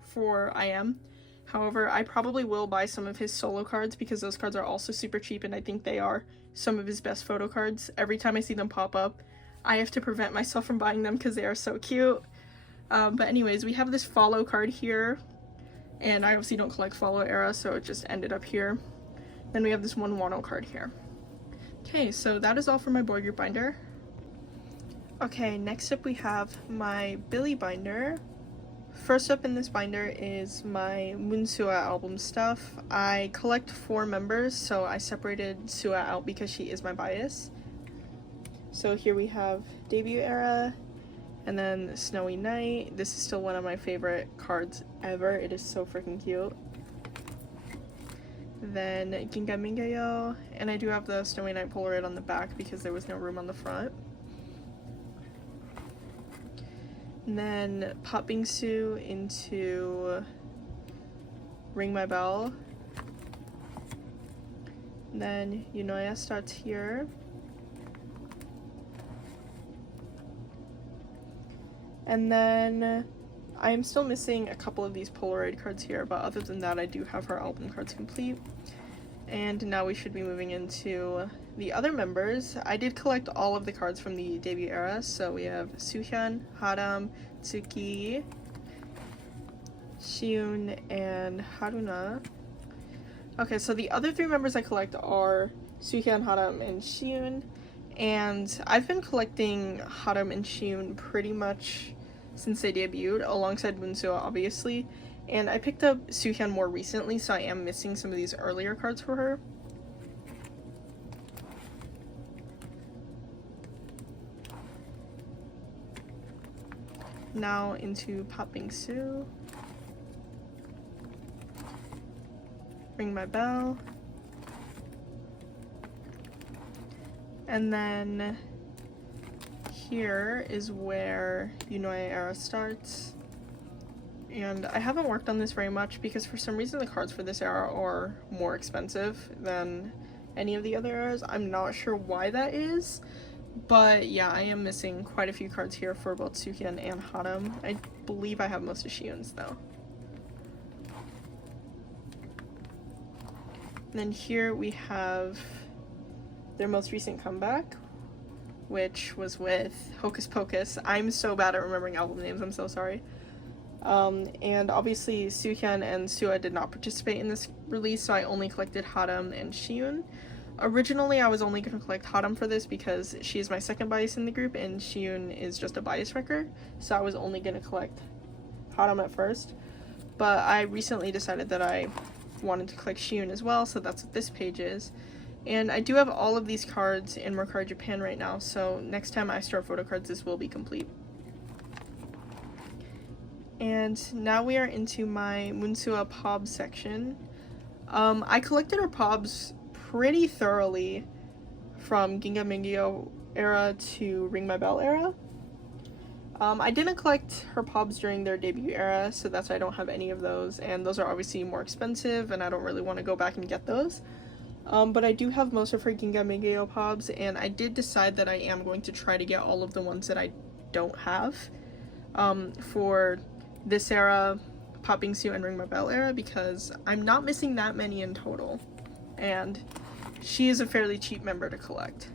for I Am. However, I probably will buy some of his solo cards because those cards are also super cheap, and I think they are some of his best photo cards. Every time I see them pop up, I have to prevent myself from buying them because they are so cute. But anyways, we have this Follow card here, and I obviously don't collect Follow era, so it just ended up here. Then we have this one Wano card here. Okay, so that is all for my boy group binder. Okay, next up we have my Billlie binder. First up in this binder is my Moonsua album stuff. I collect 4 members, so I separated Sua out because she is my bias. So here we have Debut Era, and then Snowy Night. This is still one of my favorite cards ever. It is so freaking cute. Then Ginga Mingayo, and I do have the Snowy Night Polaroid on the back because there was no room on the front. And then Pop Bingsu into Ring My Bell. And then Yunoya starts here. And then I am still missing a couple of these Polaroid cards here, but other than that I do have her album cards complete. And now we should be moving into the other members. I did collect all of the cards from the debut era, so we have Suhyun, Haram, Tsuki, Shiun, and Haruna. Okay, so the other 3 members I collect are Suhyun, Haram, and Shiun, and I've been collecting Haram and Shiun pretty much since they debuted, alongside Moonsua obviously, and I picked up Suhyun more recently, so I am missing some of these earlier cards for her. Now into Pop Bingsu, Ring My Bell, and then here is where Yunoya era starts. and I haven't worked on this very much because for some reason the cards for this era are more expensive than any of the other eras. I'm not sure why that is, but yeah, I am missing quite a few cards here for both Suhyun and Haram. I believe I have most of Shiyun's though. And then here we have their most recent comeback, which was with Hocus Pocus. I'm so bad at remembering album names, I'm so sorry. And obviously Suhyun and Sua did not participate in this release, so I only collected Haram and Shiyun. Originally, I was only going to collect Haram for this because she is my second bias in the group and Shiyun is just a bias wrecker, so I was only going to collect Haram at first. But I recently decided that I wanted to collect Shiyun as well, so that's what this page is. And I do have all of these cards in Mercari Japan right now, so next time I start photocards, this will be complete. And now we are into my Moonsua Pob section. I collected her Pobs pretty thoroughly from Ginga Mingyo era to Ring My Bell era. I didn't collect her Pobs during their debut era, so that's why I don't have any of those, and those are obviously more expensive and I don't really want to go back and get those. But I do have most of her Ginga Mingyo Pobs, and I did decide that I am going to try to get all of the ones that I don't have for this era, Pop Bingsu and Ring My Bell era, because I'm not missing that many in total, and she is a fairly cheap member to collect.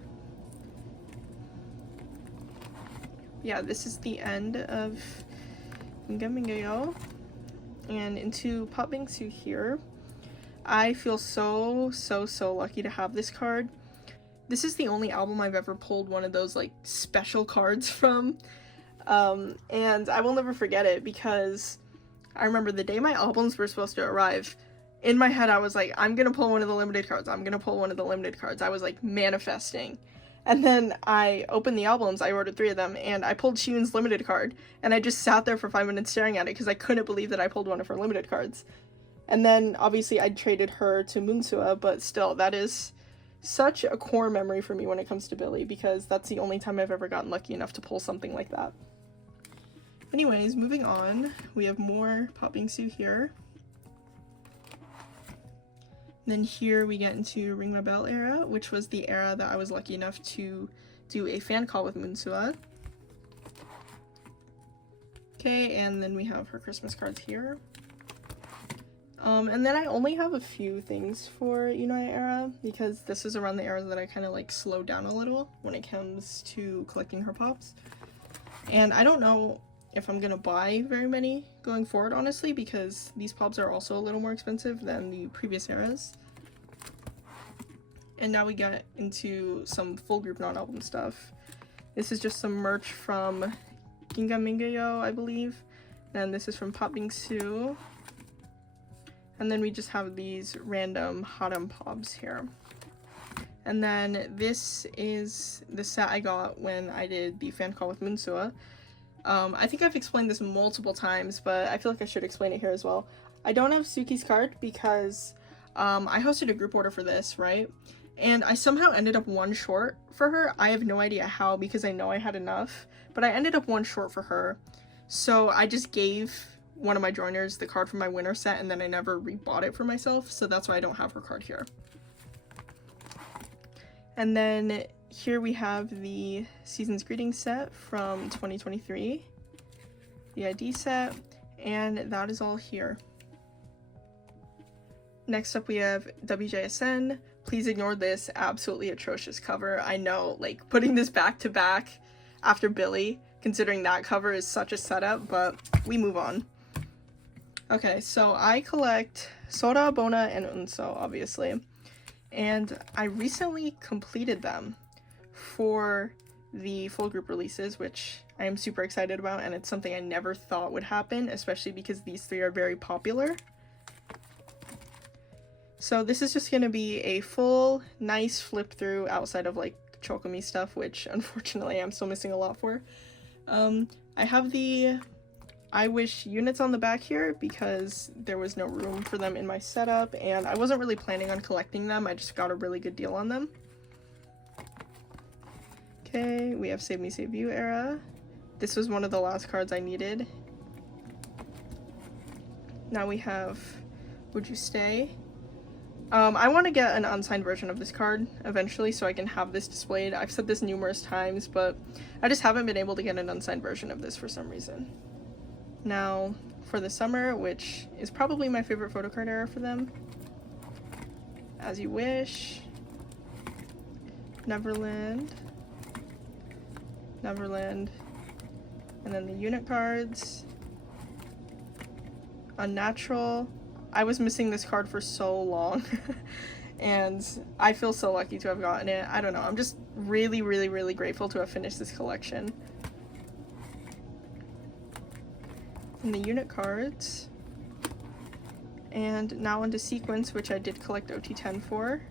Yeah, this is the end of Ginga Mingyo, and into Pop Bingsu here. I feel so lucky to have this card. This is the only album I've ever pulled one of those like special cards from, and I will never forget it because I remember the day my albums were supposed to arrive, in my head I was like, I'm gonna pull one of the limited cards, I'm gonna pull one of the limited cards. I was like manifesting. And then I opened the albums, I ordered 3 of them, and I pulled Shiyun's limited card, and I just sat there for 5 minutes staring at it because I couldn't believe that I pulled one of her limited cards. And then, obviously, I traded her to Moonsua, but still, that is such a core memory for me when it comes to Billlie, because that's the only time I've ever gotten lucky enough to pull something like that. Anyways, moving on, we have more Pop Bingsu here. Then here we get into Ring My Bell era, which was the era that I was lucky enough to do a fan call with Moonsua. Okay, and then we have her Christmas cards here. And then I only have a few things for Unite era, because this is around the era that I kind of like slowed down a little when it comes to collecting her pops. And I don't know if I'm gonna buy very many going forward, honestly, because these pops are also a little more expensive than the previous eras. And now we get into some full group non-album stuff. This is just some merch from Ginga Mingyo, I believe. And this is from Pop Bingsu. And then we just have these random Haram Pobs here. And then this is the set I got when I did the fan call with Moonsua. I think I've explained this multiple times, but I feel like I should explain it here as well. I don't have Suki's card because I hosted a group order for this, right? And I somehow ended up 1 short for her. I have no idea how, because I know I had enough, but I ended up 1 short for her. So I just gave one of my joiners the card from my winter set, and then I never rebought it for myself, so that's why I don't have her card here. And then here we have the Season's Greetings set from 2023, the ID set, and that is all here. Next up we have WJSN. Please ignore this absolutely atrocious cover. I know, like, putting this back to back after Billlie, considering that cover is such a setup, but we move on. Okay, so I collect Sora, Bona, and Unso, obviously, and I recently completed them for the full group releases, which I am super excited about, and it's something I never thought would happen, especially because these 3 are very popular. So this is just going to be a full, nice flip through outside of like Chokomi stuff, which unfortunately I'm still missing a lot for. I have the I Wish units on the back here because there was no room for them in my setup, and I wasn't really planning on collecting them. I just got a really good deal on them. Okay, we have Save Me Save You era. This was one of the last cards I needed. Now we have Would You Stay? I want to get an unsigned version of this card eventually so I can have this displayed. I've said this numerous times, but I just haven't been able to get an unsigned version of this for some reason. Now, for the summer, which is probably my favorite photocard era for them, As You Wish, Neverland, and then the unit cards, Unnatural. I was missing this card for so long and I feel so lucky to have gotten it. I don't know, I'm just really grateful to have finished this collection. And the unit cards, and now into Sequence, which I did collect OT10 for.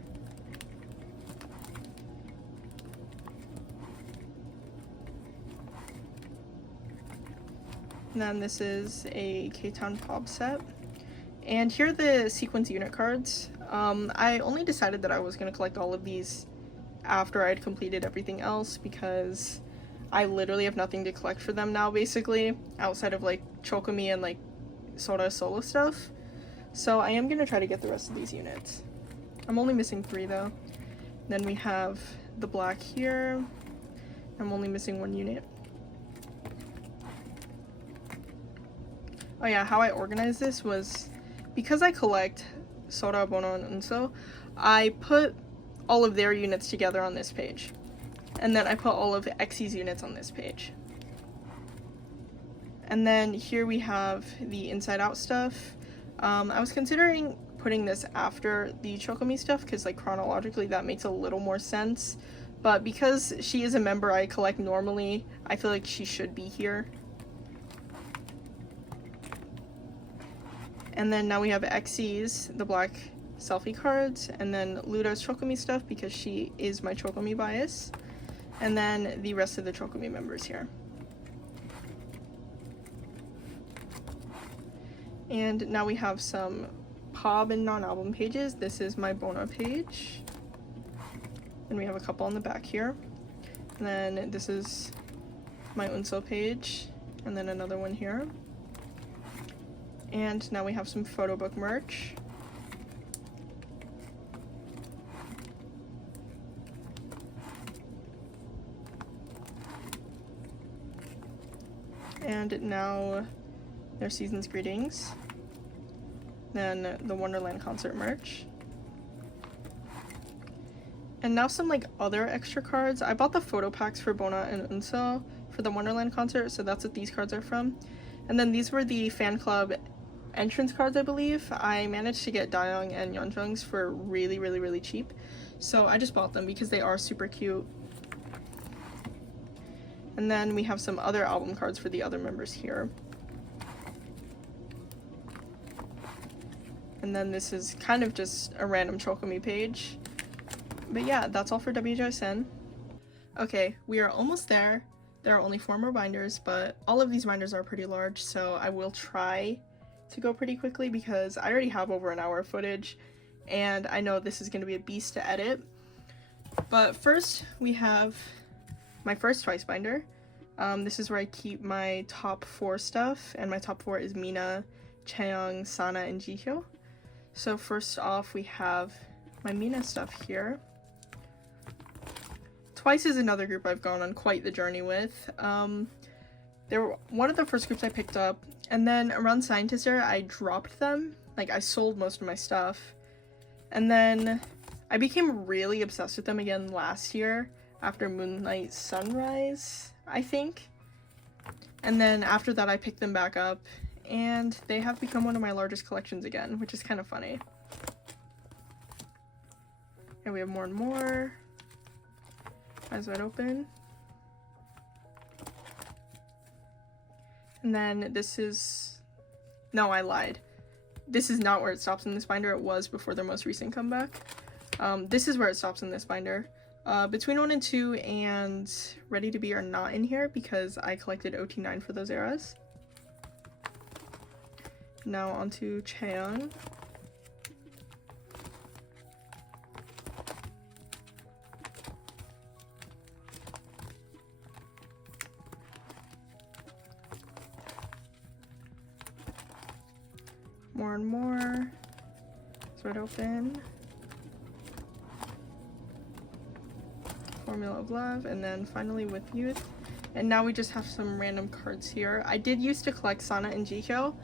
And then this is a K-Town Pop set. And here are the Sequence unit cards. I only decided that I was going to collect all of these after I had completed everything else because I literally have nothing to collect for them now, basically, outside of like Chokomi and like Sora solo stuff. So I am going to try to get the rest of these units. I'm only missing 3 though. Then we have the black here. I'm only missing 1 unit. Oh yeah, how I organized this was, because I collect Sora, Bono, and Unso, I put all of their units together on this page. And then I put all of Exy's units on this page. And then here we have the Inside Out stuff. I was considering putting this after the Chokomi stuff because like chronologically that makes a little more sense. But because she is a member I collect normally, I feel like she should be here. And then now we have Exy's, the black selfie cards, and then Luda's Chokomi stuff because she is my Chokomi bias. And then the rest of the Chokomi members here. And now we have some POB and non-album pages. This is my Bono page. And we have a couple on the back here. And then this is my Unso page. And then another one here. And now we have some photo book merch. And now their season's greetings. Then the Wonderland concert merch. And now some like other extra cards. I bought the photo packs for Bona and Unso for the Wonderland concert, so that's what these cards are from. And then these were the fan club entrance cards, I believe. I managed to get Dayoung and Yeonjung's for really cheap, so I just bought them because they are super cute. And then we have some other album cards for the other members here. And then this is kind of just a random Chokomi page. But yeah, that's all for wjsn. Okay, we are almost there. There are only 4 more binders, but all of these binders are pretty large, so I will try to go pretty quickly because I already have over an hour of footage, and I know this is going to be a beast to edit. But first, we have my first Twice binder. This is where I keep my top 4 stuff, and my top 4 is Mina, Chaeyoung, Sana, and Jihyo. So first off, we have my Mina stuff here. Twice is another group I've gone on quite the journey with. They were one of the first groups I picked up, and then around Scientist era, I dropped them. Like, I sold most of my stuff. And then I became really obsessed with them again last year after Moonlight Sunrise, I think. And then after that, I picked them back up, and they have become one of my largest collections again, which is kind of funny. And we have more and more. Eyes wide open. And then this is... No, I lied. This is not where it stops in this binder. It was before their most recent comeback. This is where it stops in this binder. Between 1 and 2 and Ready to Be are not in here because I collected OT9 for those eras. Now onto Chaeyoung. more and more. Sort open. Formula of Love, and then finally with Youth. And now we just have some random cards here. I did used to collect Sana and Jihyo,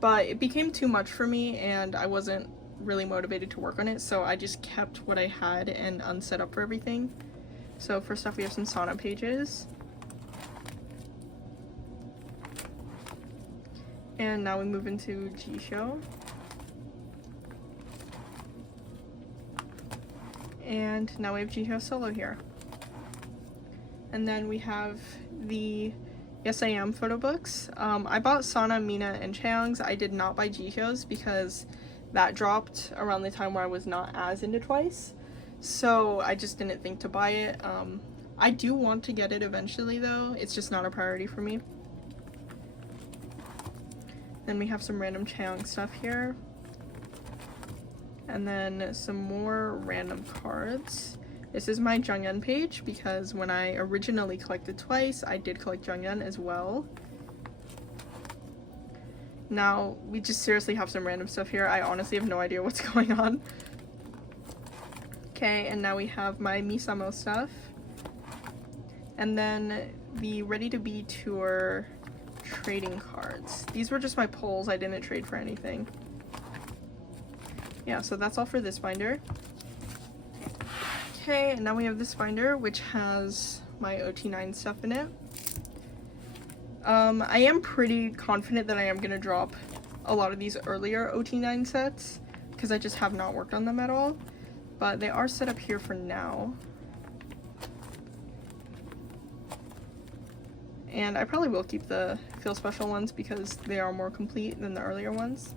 but it became too much for me and I wasn't really motivated to work on it, so I just kept what I had and unset up for everything. So first off, we have some Sana pages. And now we move into Jihyo. And now we have Jihyo solo here. And then we have the Yes I Am photo books. I bought Sana, Mina, and Chaeyoung's. I did not buy Jihyo's because that dropped around the time where I was not as into Twice. So I just didn't think to buy it. I do want to get it eventually though. It's just not a priority for me. Then we have some random Chaeyoung stuff here. And then some more random cards. This is my Jonghyun page because when I originally collected Twice, I did collect Jonghyun as well. Now, we just seriously have some random stuff here. I honestly have no idea what's going on. Okay, and now we have my Misamo stuff. And then the Ready to Be Tour trading cards. These were just my pulls. I didn't trade for anything. Yeah, so that's all for this binder. Okay, and now we have this binder, which has my OT9 stuff in it. I am pretty confident that I am going to drop a lot of these earlier OT9 sets, because I just have not worked on them at all. But they are set up here for now. And I probably will keep the Feel Special ones because they are more complete than the earlier ones.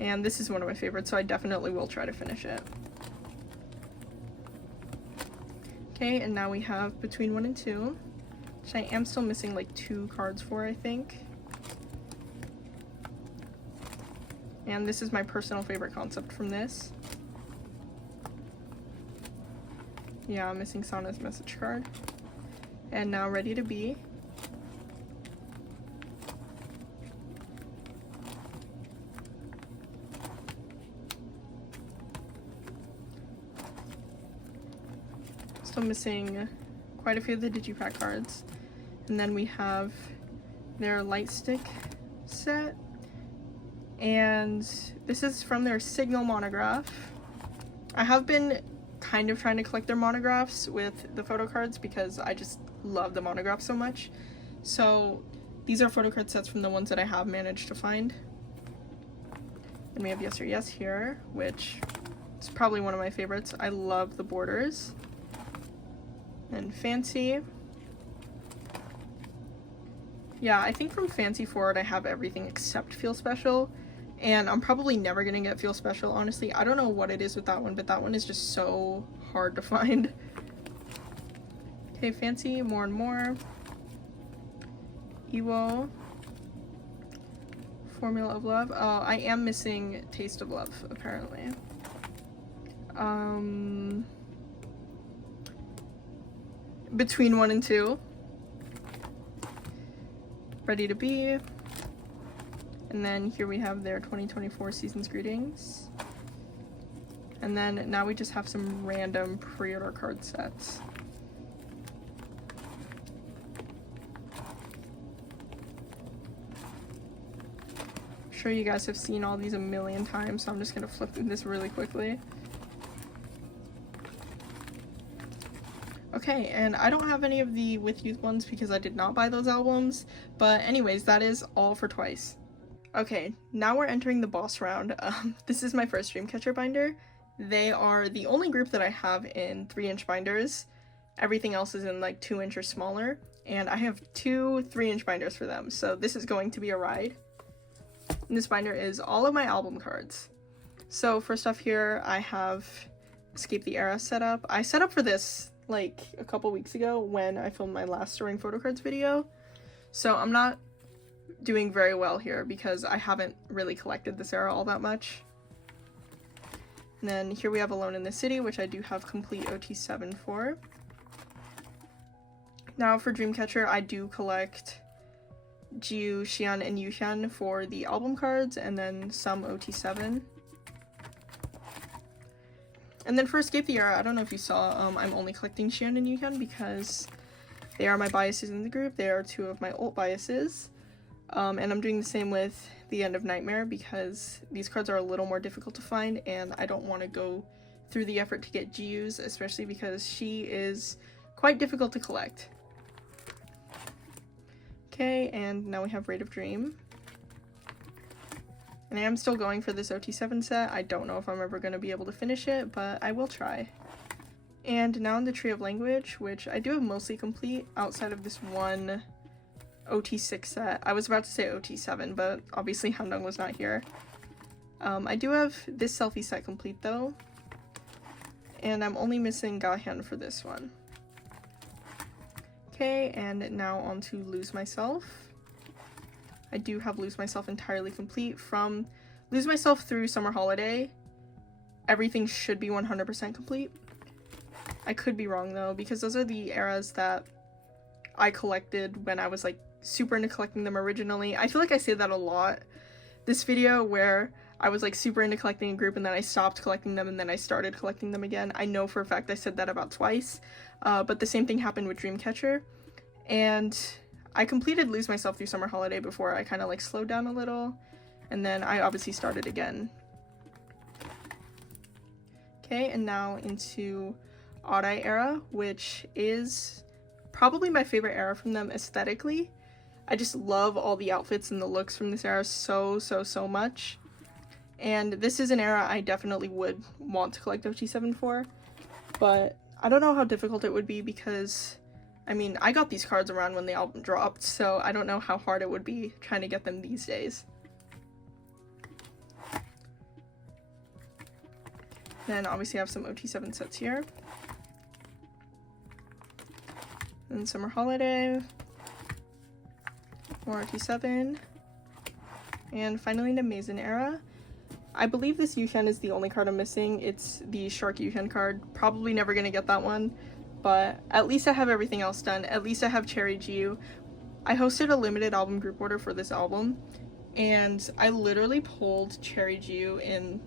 And this is one of my favorites, so I definitely will try to finish it. Okay, and now we have Between 1 and 2, which I am still missing like 2 cards for, I think. And this is my personal favorite concept from this. Yeah, I'm missing Sana's message card. And now Ready to Be. Still missing quite a few of the digipack cards. And then we have their light stick set. And this is from their Signal monograph. I have been kind of trying to collect their monographs with the photo cards because I just love the monograph so much. So these are photo card sets from the ones that I have managed to find. And we have Yes or Yes here, which is probably one of my favorites. I love the borders. And Fancy. Yeah, I think from Fancy forward I have everything except Feel Special. And I'm probably never gonna get Feel Special, honestly. I don't know what it is with that one, but that one is just so hard to find. Okay, Fancy, More and More. Ewo. Formula of Love. Oh, I am missing Taste of Love, apparently. Between 1 and 2. Ready to Be. And then here we have their 2024 Season's Greetings. And then now we just have some random pre-order card sets. I'm sure you guys have seen all these a million times, so I'm just gonna flip through this really quickly. Okay, and I don't have any of the With Youth ones because I did not buy those albums, but anyways, that is all for Twice. Okay, now we're entering the boss round. This is my first Dreamcatcher binder. They are the only group that I have in 3-inch binders. Everything else is in like 2-inch or smaller, and I have 2 3-inch binders for them, so this is going to be a ride. And this binder is all of my album cards. So first off here, I have Escape the Era set up. I set up for this like a couple weeks ago when I filmed my last storing photo cards video, so I'm not doing very well here because I haven't really collected this era all that much. And then here we have Alone in the City, which I do have complete OT7 for. Now for Dreamcatcher, I do collect Jiu, Xian, and Yuxian for the album cards, and then some OT7. And then for Escape the Era, I don't know if you saw, I'm only collecting Xian and Yuxian because they are my biases in the group. They are two of my alt biases. And I'm doing the same with the End of Nightmare because these cards are a little more difficult to find, and I don't want to go through the effort to get Jiu's, especially because she is quite difficult to collect. Okay, and now we have Rate of Dream. And I am still going for this OT7 set. I don't know if I'm ever going to be able to finish it, but I will try. And now in the Tree of Language, which I do have mostly complete outside of this one OT6 set. I was about to say OT7, but obviously Handong was not here. I do have this selfie set complete though, and I'm only missing Gahyun for this one. Okay, and now on to Lose Myself. I do have Lose Myself entirely complete. From Lose Myself through Summer Holiday, everything should be 100% complete. I could be wrong though, because those are the eras that I collected when I was like super into collecting them originally. I feel like I say that a lot this video, where I was like super into collecting a group and then I stopped collecting them and then I started collecting them again. I know for a fact I said that about twice, but the same thing happened with Dreamcatcher. And I completed Lose Myself through Summer Holiday before I kind of like slowed down a little, and then I obviously started again. Okay, and now into Odd Eye Era, which is probably my favorite era from them aesthetically. I just love all the outfits and the looks from this era so much. And this is an era I definitely would want to collect OT7 for, but I don't know how difficult it would be because, I mean, I got these cards around when the album dropped, so I don't know how hard it would be trying to get them these days. Then obviously I have some OT7 sets here. Then Summer Holiday, more OT7, and finally the Mazen Era. I believe this Yuxian is the only card I'm missing. It's the Shark Yuxian card. Probably never gonna get that one, but at least I have everything else done. At least I have Cherry Jiu. I hosted a limited album group order for this album, and I literally pulled Cherry Jiu in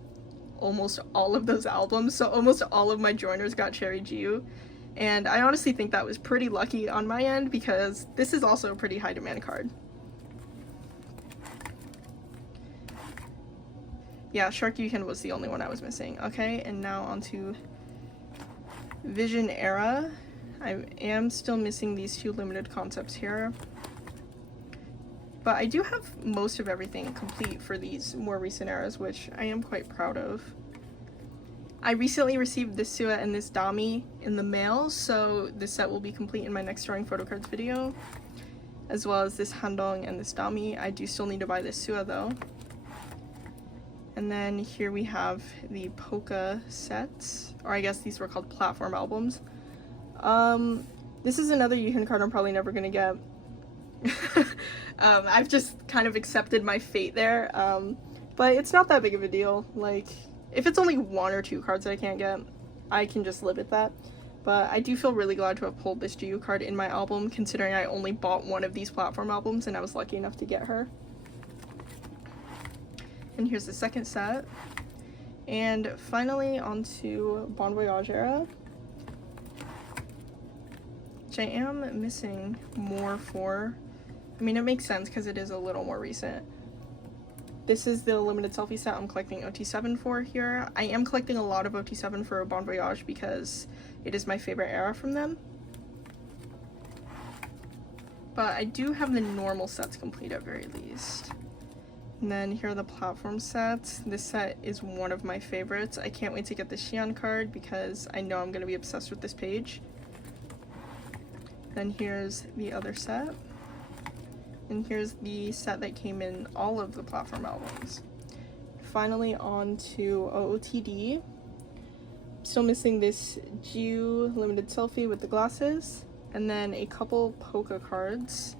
almost all of those albums, so almost all of my joiners got Cherry Jiu, and I honestly think that was pretty lucky on my end because this is also a pretty high demand card. Yeah, Shark Yuxian was the only one I was missing. Okay, and now onto Vision Era. I am still missing these two limited concepts here, but I do have most of everything complete for these more recent eras, which I am quite proud of. I recently received this Sua and this Dami in the mail, so this set will be complete in my next drawing photocards video, as well as this Handong and this Dami. I do still need to buy this Sua though. And then here we have the Polka sets, or I guess these were called platform albums. This is another Yuhyun card I'm probably never gonna get. I've just kind of accepted my fate there, but it's not that big of a deal. Like, if it's only one or two cards that I can't get, I can just live with that. But I do feel really glad to have pulled this Jiu card in my album, considering I only bought one of these platform albums and I was lucky enough to get her. And here's the second set. And finally onto Bon Voyage Era, which I am missing more for. I mean, it makes sense because it is a little more recent. This is the limited selfie set I'm collecting OT7 for here. I am collecting a lot of OT7 for Bon Voyage because it is my favorite era from them. But I do have the normal sets complete at very least. And then here are the platform sets. This set is one of my favorites. I can't wait to get the Xian card because I know I'm going to be obsessed with this page. Then here's the other set. And here's the set that came in all of the platform albums. Finally on to OOTD. Still missing this Jiu limited selfie with the glasses. And then a couple Polka cards.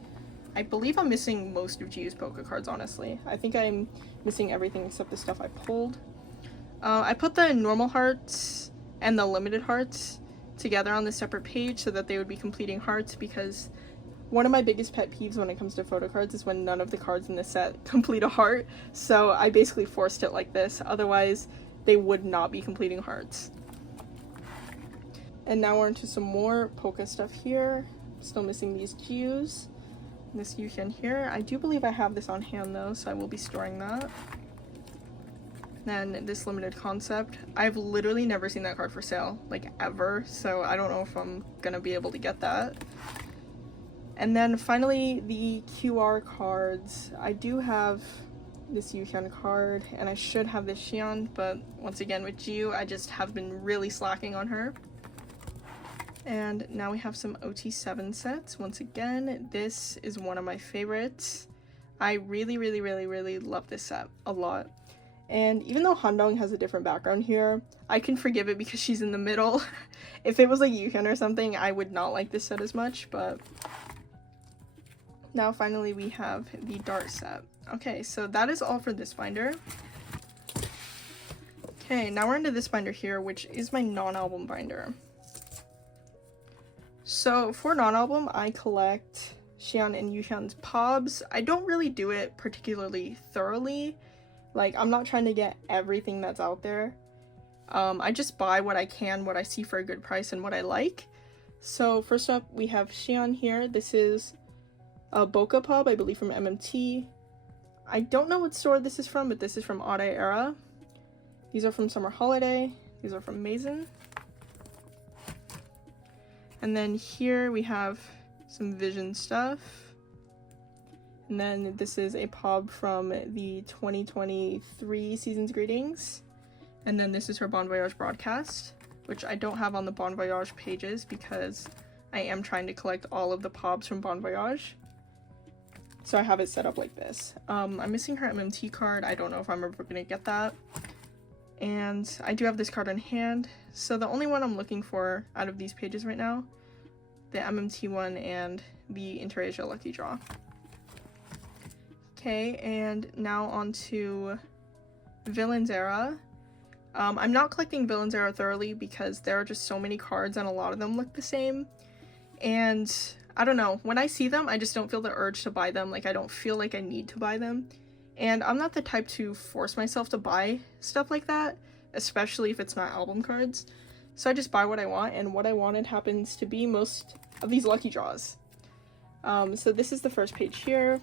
I believe I'm missing most of Jiu's Polka cards, honestly. I think I'm missing everything except the stuff I pulled. I put the normal hearts and the limited hearts together on the separate page so that they would be completing hearts, because One of my biggest pet peeves when it comes to photo cards is when none of the cards in the set complete a heart, so I basically forced it like this, otherwise they would not be completing hearts. And now we're into some more polka stuff here. Still missing these Jews. This Yuchen here. I do believe I have this on hand though, so I will be storing that. Then this limited concept. I've literally never seen that card for sale, like ever, so I don't know if I'm gonna be able to get that. And then finally the QR cards. I do have this Yuchen card and I should have this Xian, but once again with Jiu, I just have been really slacking on her. And now we have some OT7 sets. Once again, this is one of my favorites. I really love this set a lot. And even though Handong has a different background here, I can forgive it because she's in the middle. If it was like Yuchen or something, I would not like this set as much, but now finally we have the Dart set. Okay, so that is all for this binder. Okay, now we're into this binder here, which is my non-album binder. So for non-album, I collect Xian and Yuchen's pobs. I don't really do it particularly thoroughly. Like, I'm not trying to get everything that's out there. I just buy what I can, what I see for a good price, and what I like. So first up, we have Xian here. This is a Boca pob, I believe from MMT. I don't know what store this is from, but this is from Odd Eye Era. These are from Summer Holiday. These are from Maison. And then here we have some Vision stuff. And then this is a pob from the 2023 Season's Greetings. And then this is her Bon Voyage broadcast, which I don't have on the Bon Voyage pages because I am trying to collect all of the pobs from Bon Voyage. So I have it set up like this. I'm missing her MMT card. I don't know if I'm ever gonna get that. And I do have this card in hand. So the only one I'm looking for out of these pages right now, the MMT one and the Interasia Lucky Draw. Okay, and now on to Villains Era. I'm not collecting Villains Era thoroughly because there are just so many cards and a lot of them look the same. And I don't know, when I see them, I just don't feel the urge to buy them. Like, I don't feel like I need to buy them. And I'm not the type to force myself to buy stuff like that, especially if it's not album cards. So I just buy what I want, and what I wanted happens to be most of these lucky draws. So this is the first page here.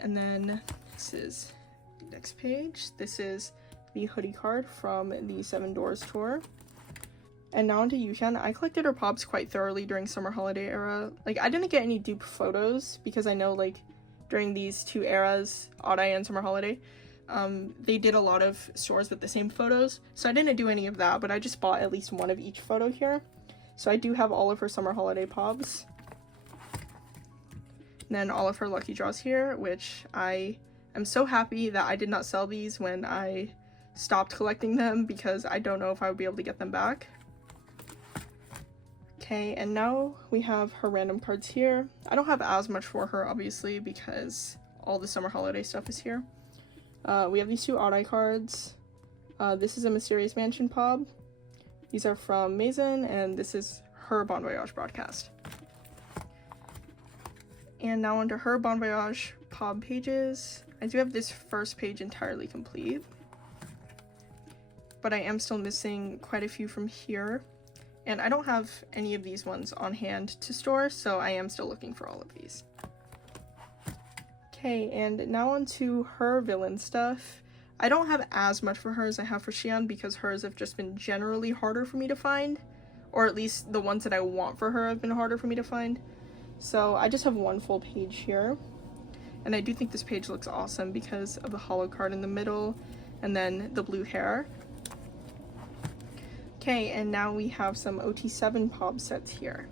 And then this is the next page. This is the hoodie card from the Seven Doors tour. And now onto Yuchen. I collected her pobs quite thoroughly during Summer Holiday Era. Like, I didn't get any dupe photos because I know, like, during these two eras, Odd Eye and Summer Holiday, they did a lot of stores with the same photos. So I didn't do any of that, but I just bought at least one of each photo here. So I do have all of her Summer Holiday pobs. And then all of her lucky draws here, which I am so happy that I did not sell these when I stopped collecting them because I don't know if I would be able to get them back. Okay, and now we have her random cards here. I don't have as much for her, obviously, because all the Summer Holiday stuff is here. We have these two Odd Eye cards. This is a Mysterious Mansion pob. These are from Maison, and this is her Bon Voyage broadcast. And now onto her Bon Voyage pob pages. I do have this first page entirely complete, but I am still missing quite a few from here. And I don't have any of these ones on hand to store, so I am still looking for all of these. Okay, and now on to her villain stuff. I don't have as much for her as I have for Xian because hers have just been generally harder for me to find, or at least the ones that I want for her have been harder for me to find. So I just have one full page here, and I do think this page looks awesome because of the hollow card in the middle and then the blue hair. Okay, and now we have some OT7 pob sets here.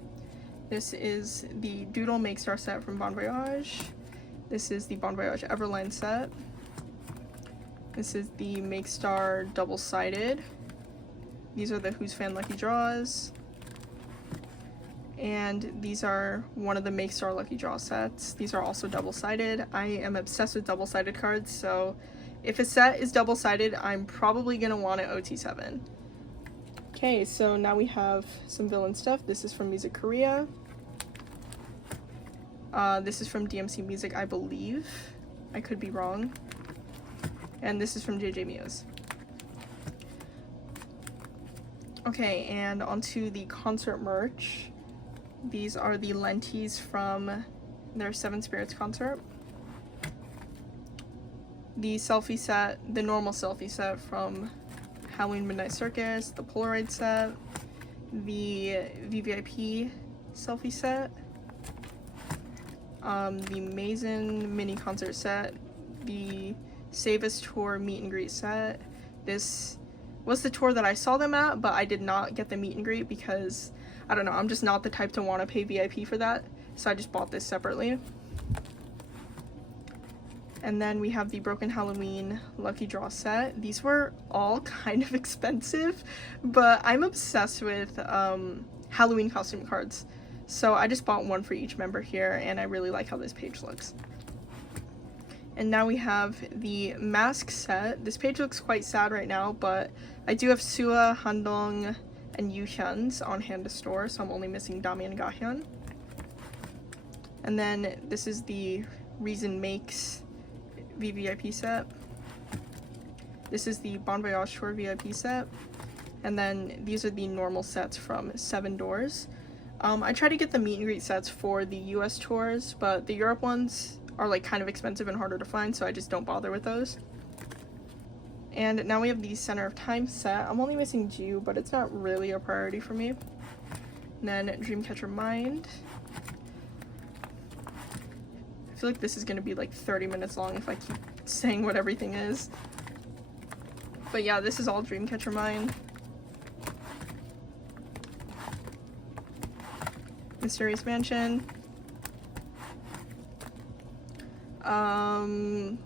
This is the Doodle Make Star set from Bon Voyage. This is the Bon Voyage Everline set. This is the Make Star double-sided. These are the Who's Fan Lucky Draws. And these are one of the Make Star Lucky Draw sets. These are also double-sided. I am obsessed with double-sided cards, so if a set is double-sided, I'm probably gonna want it OT7. Okay, so now we have some villain stuff. This is from Music Korea. This is from DMC Music, I believe. I could be wrong. And this is from JJ Muse. Okay, and onto the concert merch. These are the lenties from their Seven Spirits concert. The selfie set, the normal selfie set from Halloween Midnight Circus, the Polaroid set, the VVIP selfie set, the Mason mini concert set, the Save Us Tour meet and greet set. This was the tour that I saw them at, but I did not get the meet and greet because, I don't know, I'm just not the type to want to pay VIP for that, so I just bought this separately. And then we have the Broken Halloween Lucky Draw set. These were all kind of expensive, but I'm obsessed with Halloween costume cards. So I just bought one for each member here, and I really like how this page looks. And now we have the mask set. This page looks quite sad right now, but I do have Sua, Handong, and Yuhyun's on hand to store, so I'm only missing Dami and Gahyun. And then this is the Reason Makes VVIP set. This is the Bon Voyage Tour VIP set. And then these are the normal sets from Seven Doors. I try to get the meet and greet sets for the US tours, but the Europe ones are like kind of expensive and harder to find, so I just don't bother with those. And now we have the Center of Time set. I'm only missing Ju, but it's not really a priority for me. And then Dreamcatcher Mind. I feel like this is going to be like 30 minutes long if I keep saying what everything is. But yeah, this is all Dreamcatcher Mind. Mysterious Mansion.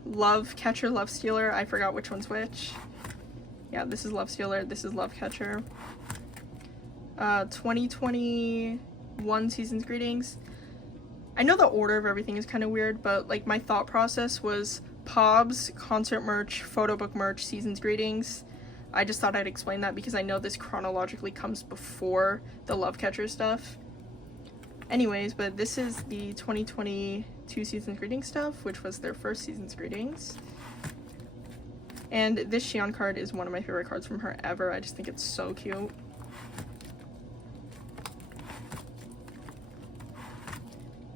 Love Catcher, Love Stealer. I forgot which one's which. Yeah, this is Love Stealer, this is Love Catcher. 2021 Season's Greetings. I know the order of everything is kind of weird, but like my thought process was Pobs, concert merch, photo book merch, Season's Greetings. I just thought I'd explain that because I know this chronologically comes before the Love Catcher stuff. Anyways, but this is the 2022 Season's Greetings stuff, which was their first Season's Greetings. And this Xion card is one of my favorite cards from her ever. I just think it's so cute.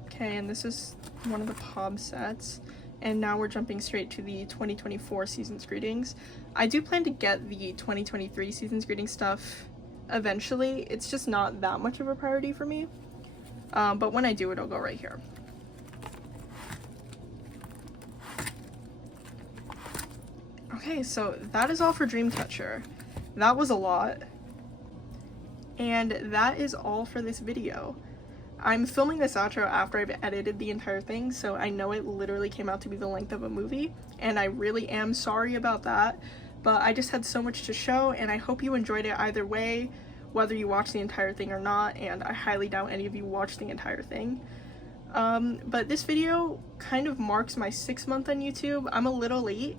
Okay, and this is one of the Pob sets. And now we're jumping straight to the 2024 Season's Greetings. I do plan to get the 2023 Season's Greetings stuff eventually. It's just not that much of a priority for me. But when I do, it'll go right here. Okay, so that is all for Dreamcatcher. That was a lot. And that is all for this video. I'm filming this outro after I've edited the entire thing, so I know it literally came out to be the length of a movie, and I really am sorry about that, but I just had so much to show, and I hope you enjoyed it either way, whether you watch the entire thing or not, and I highly doubt any of you watched the entire thing. But this video kind of marks my 6th month on YouTube. I'm a little late,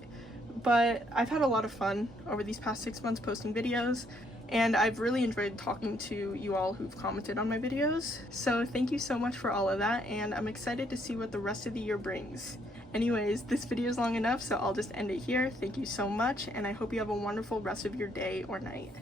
but I've had a lot of fun over these past 6 months posting videos, and I've really enjoyed talking to you all who've commented on my videos. So thank you so much for all of that, and I'm excited to see what the rest of the year brings. Anyways, this video is long enough, so I'll just end it here. Thank you so much, and I hope you have a wonderful rest of your day or night.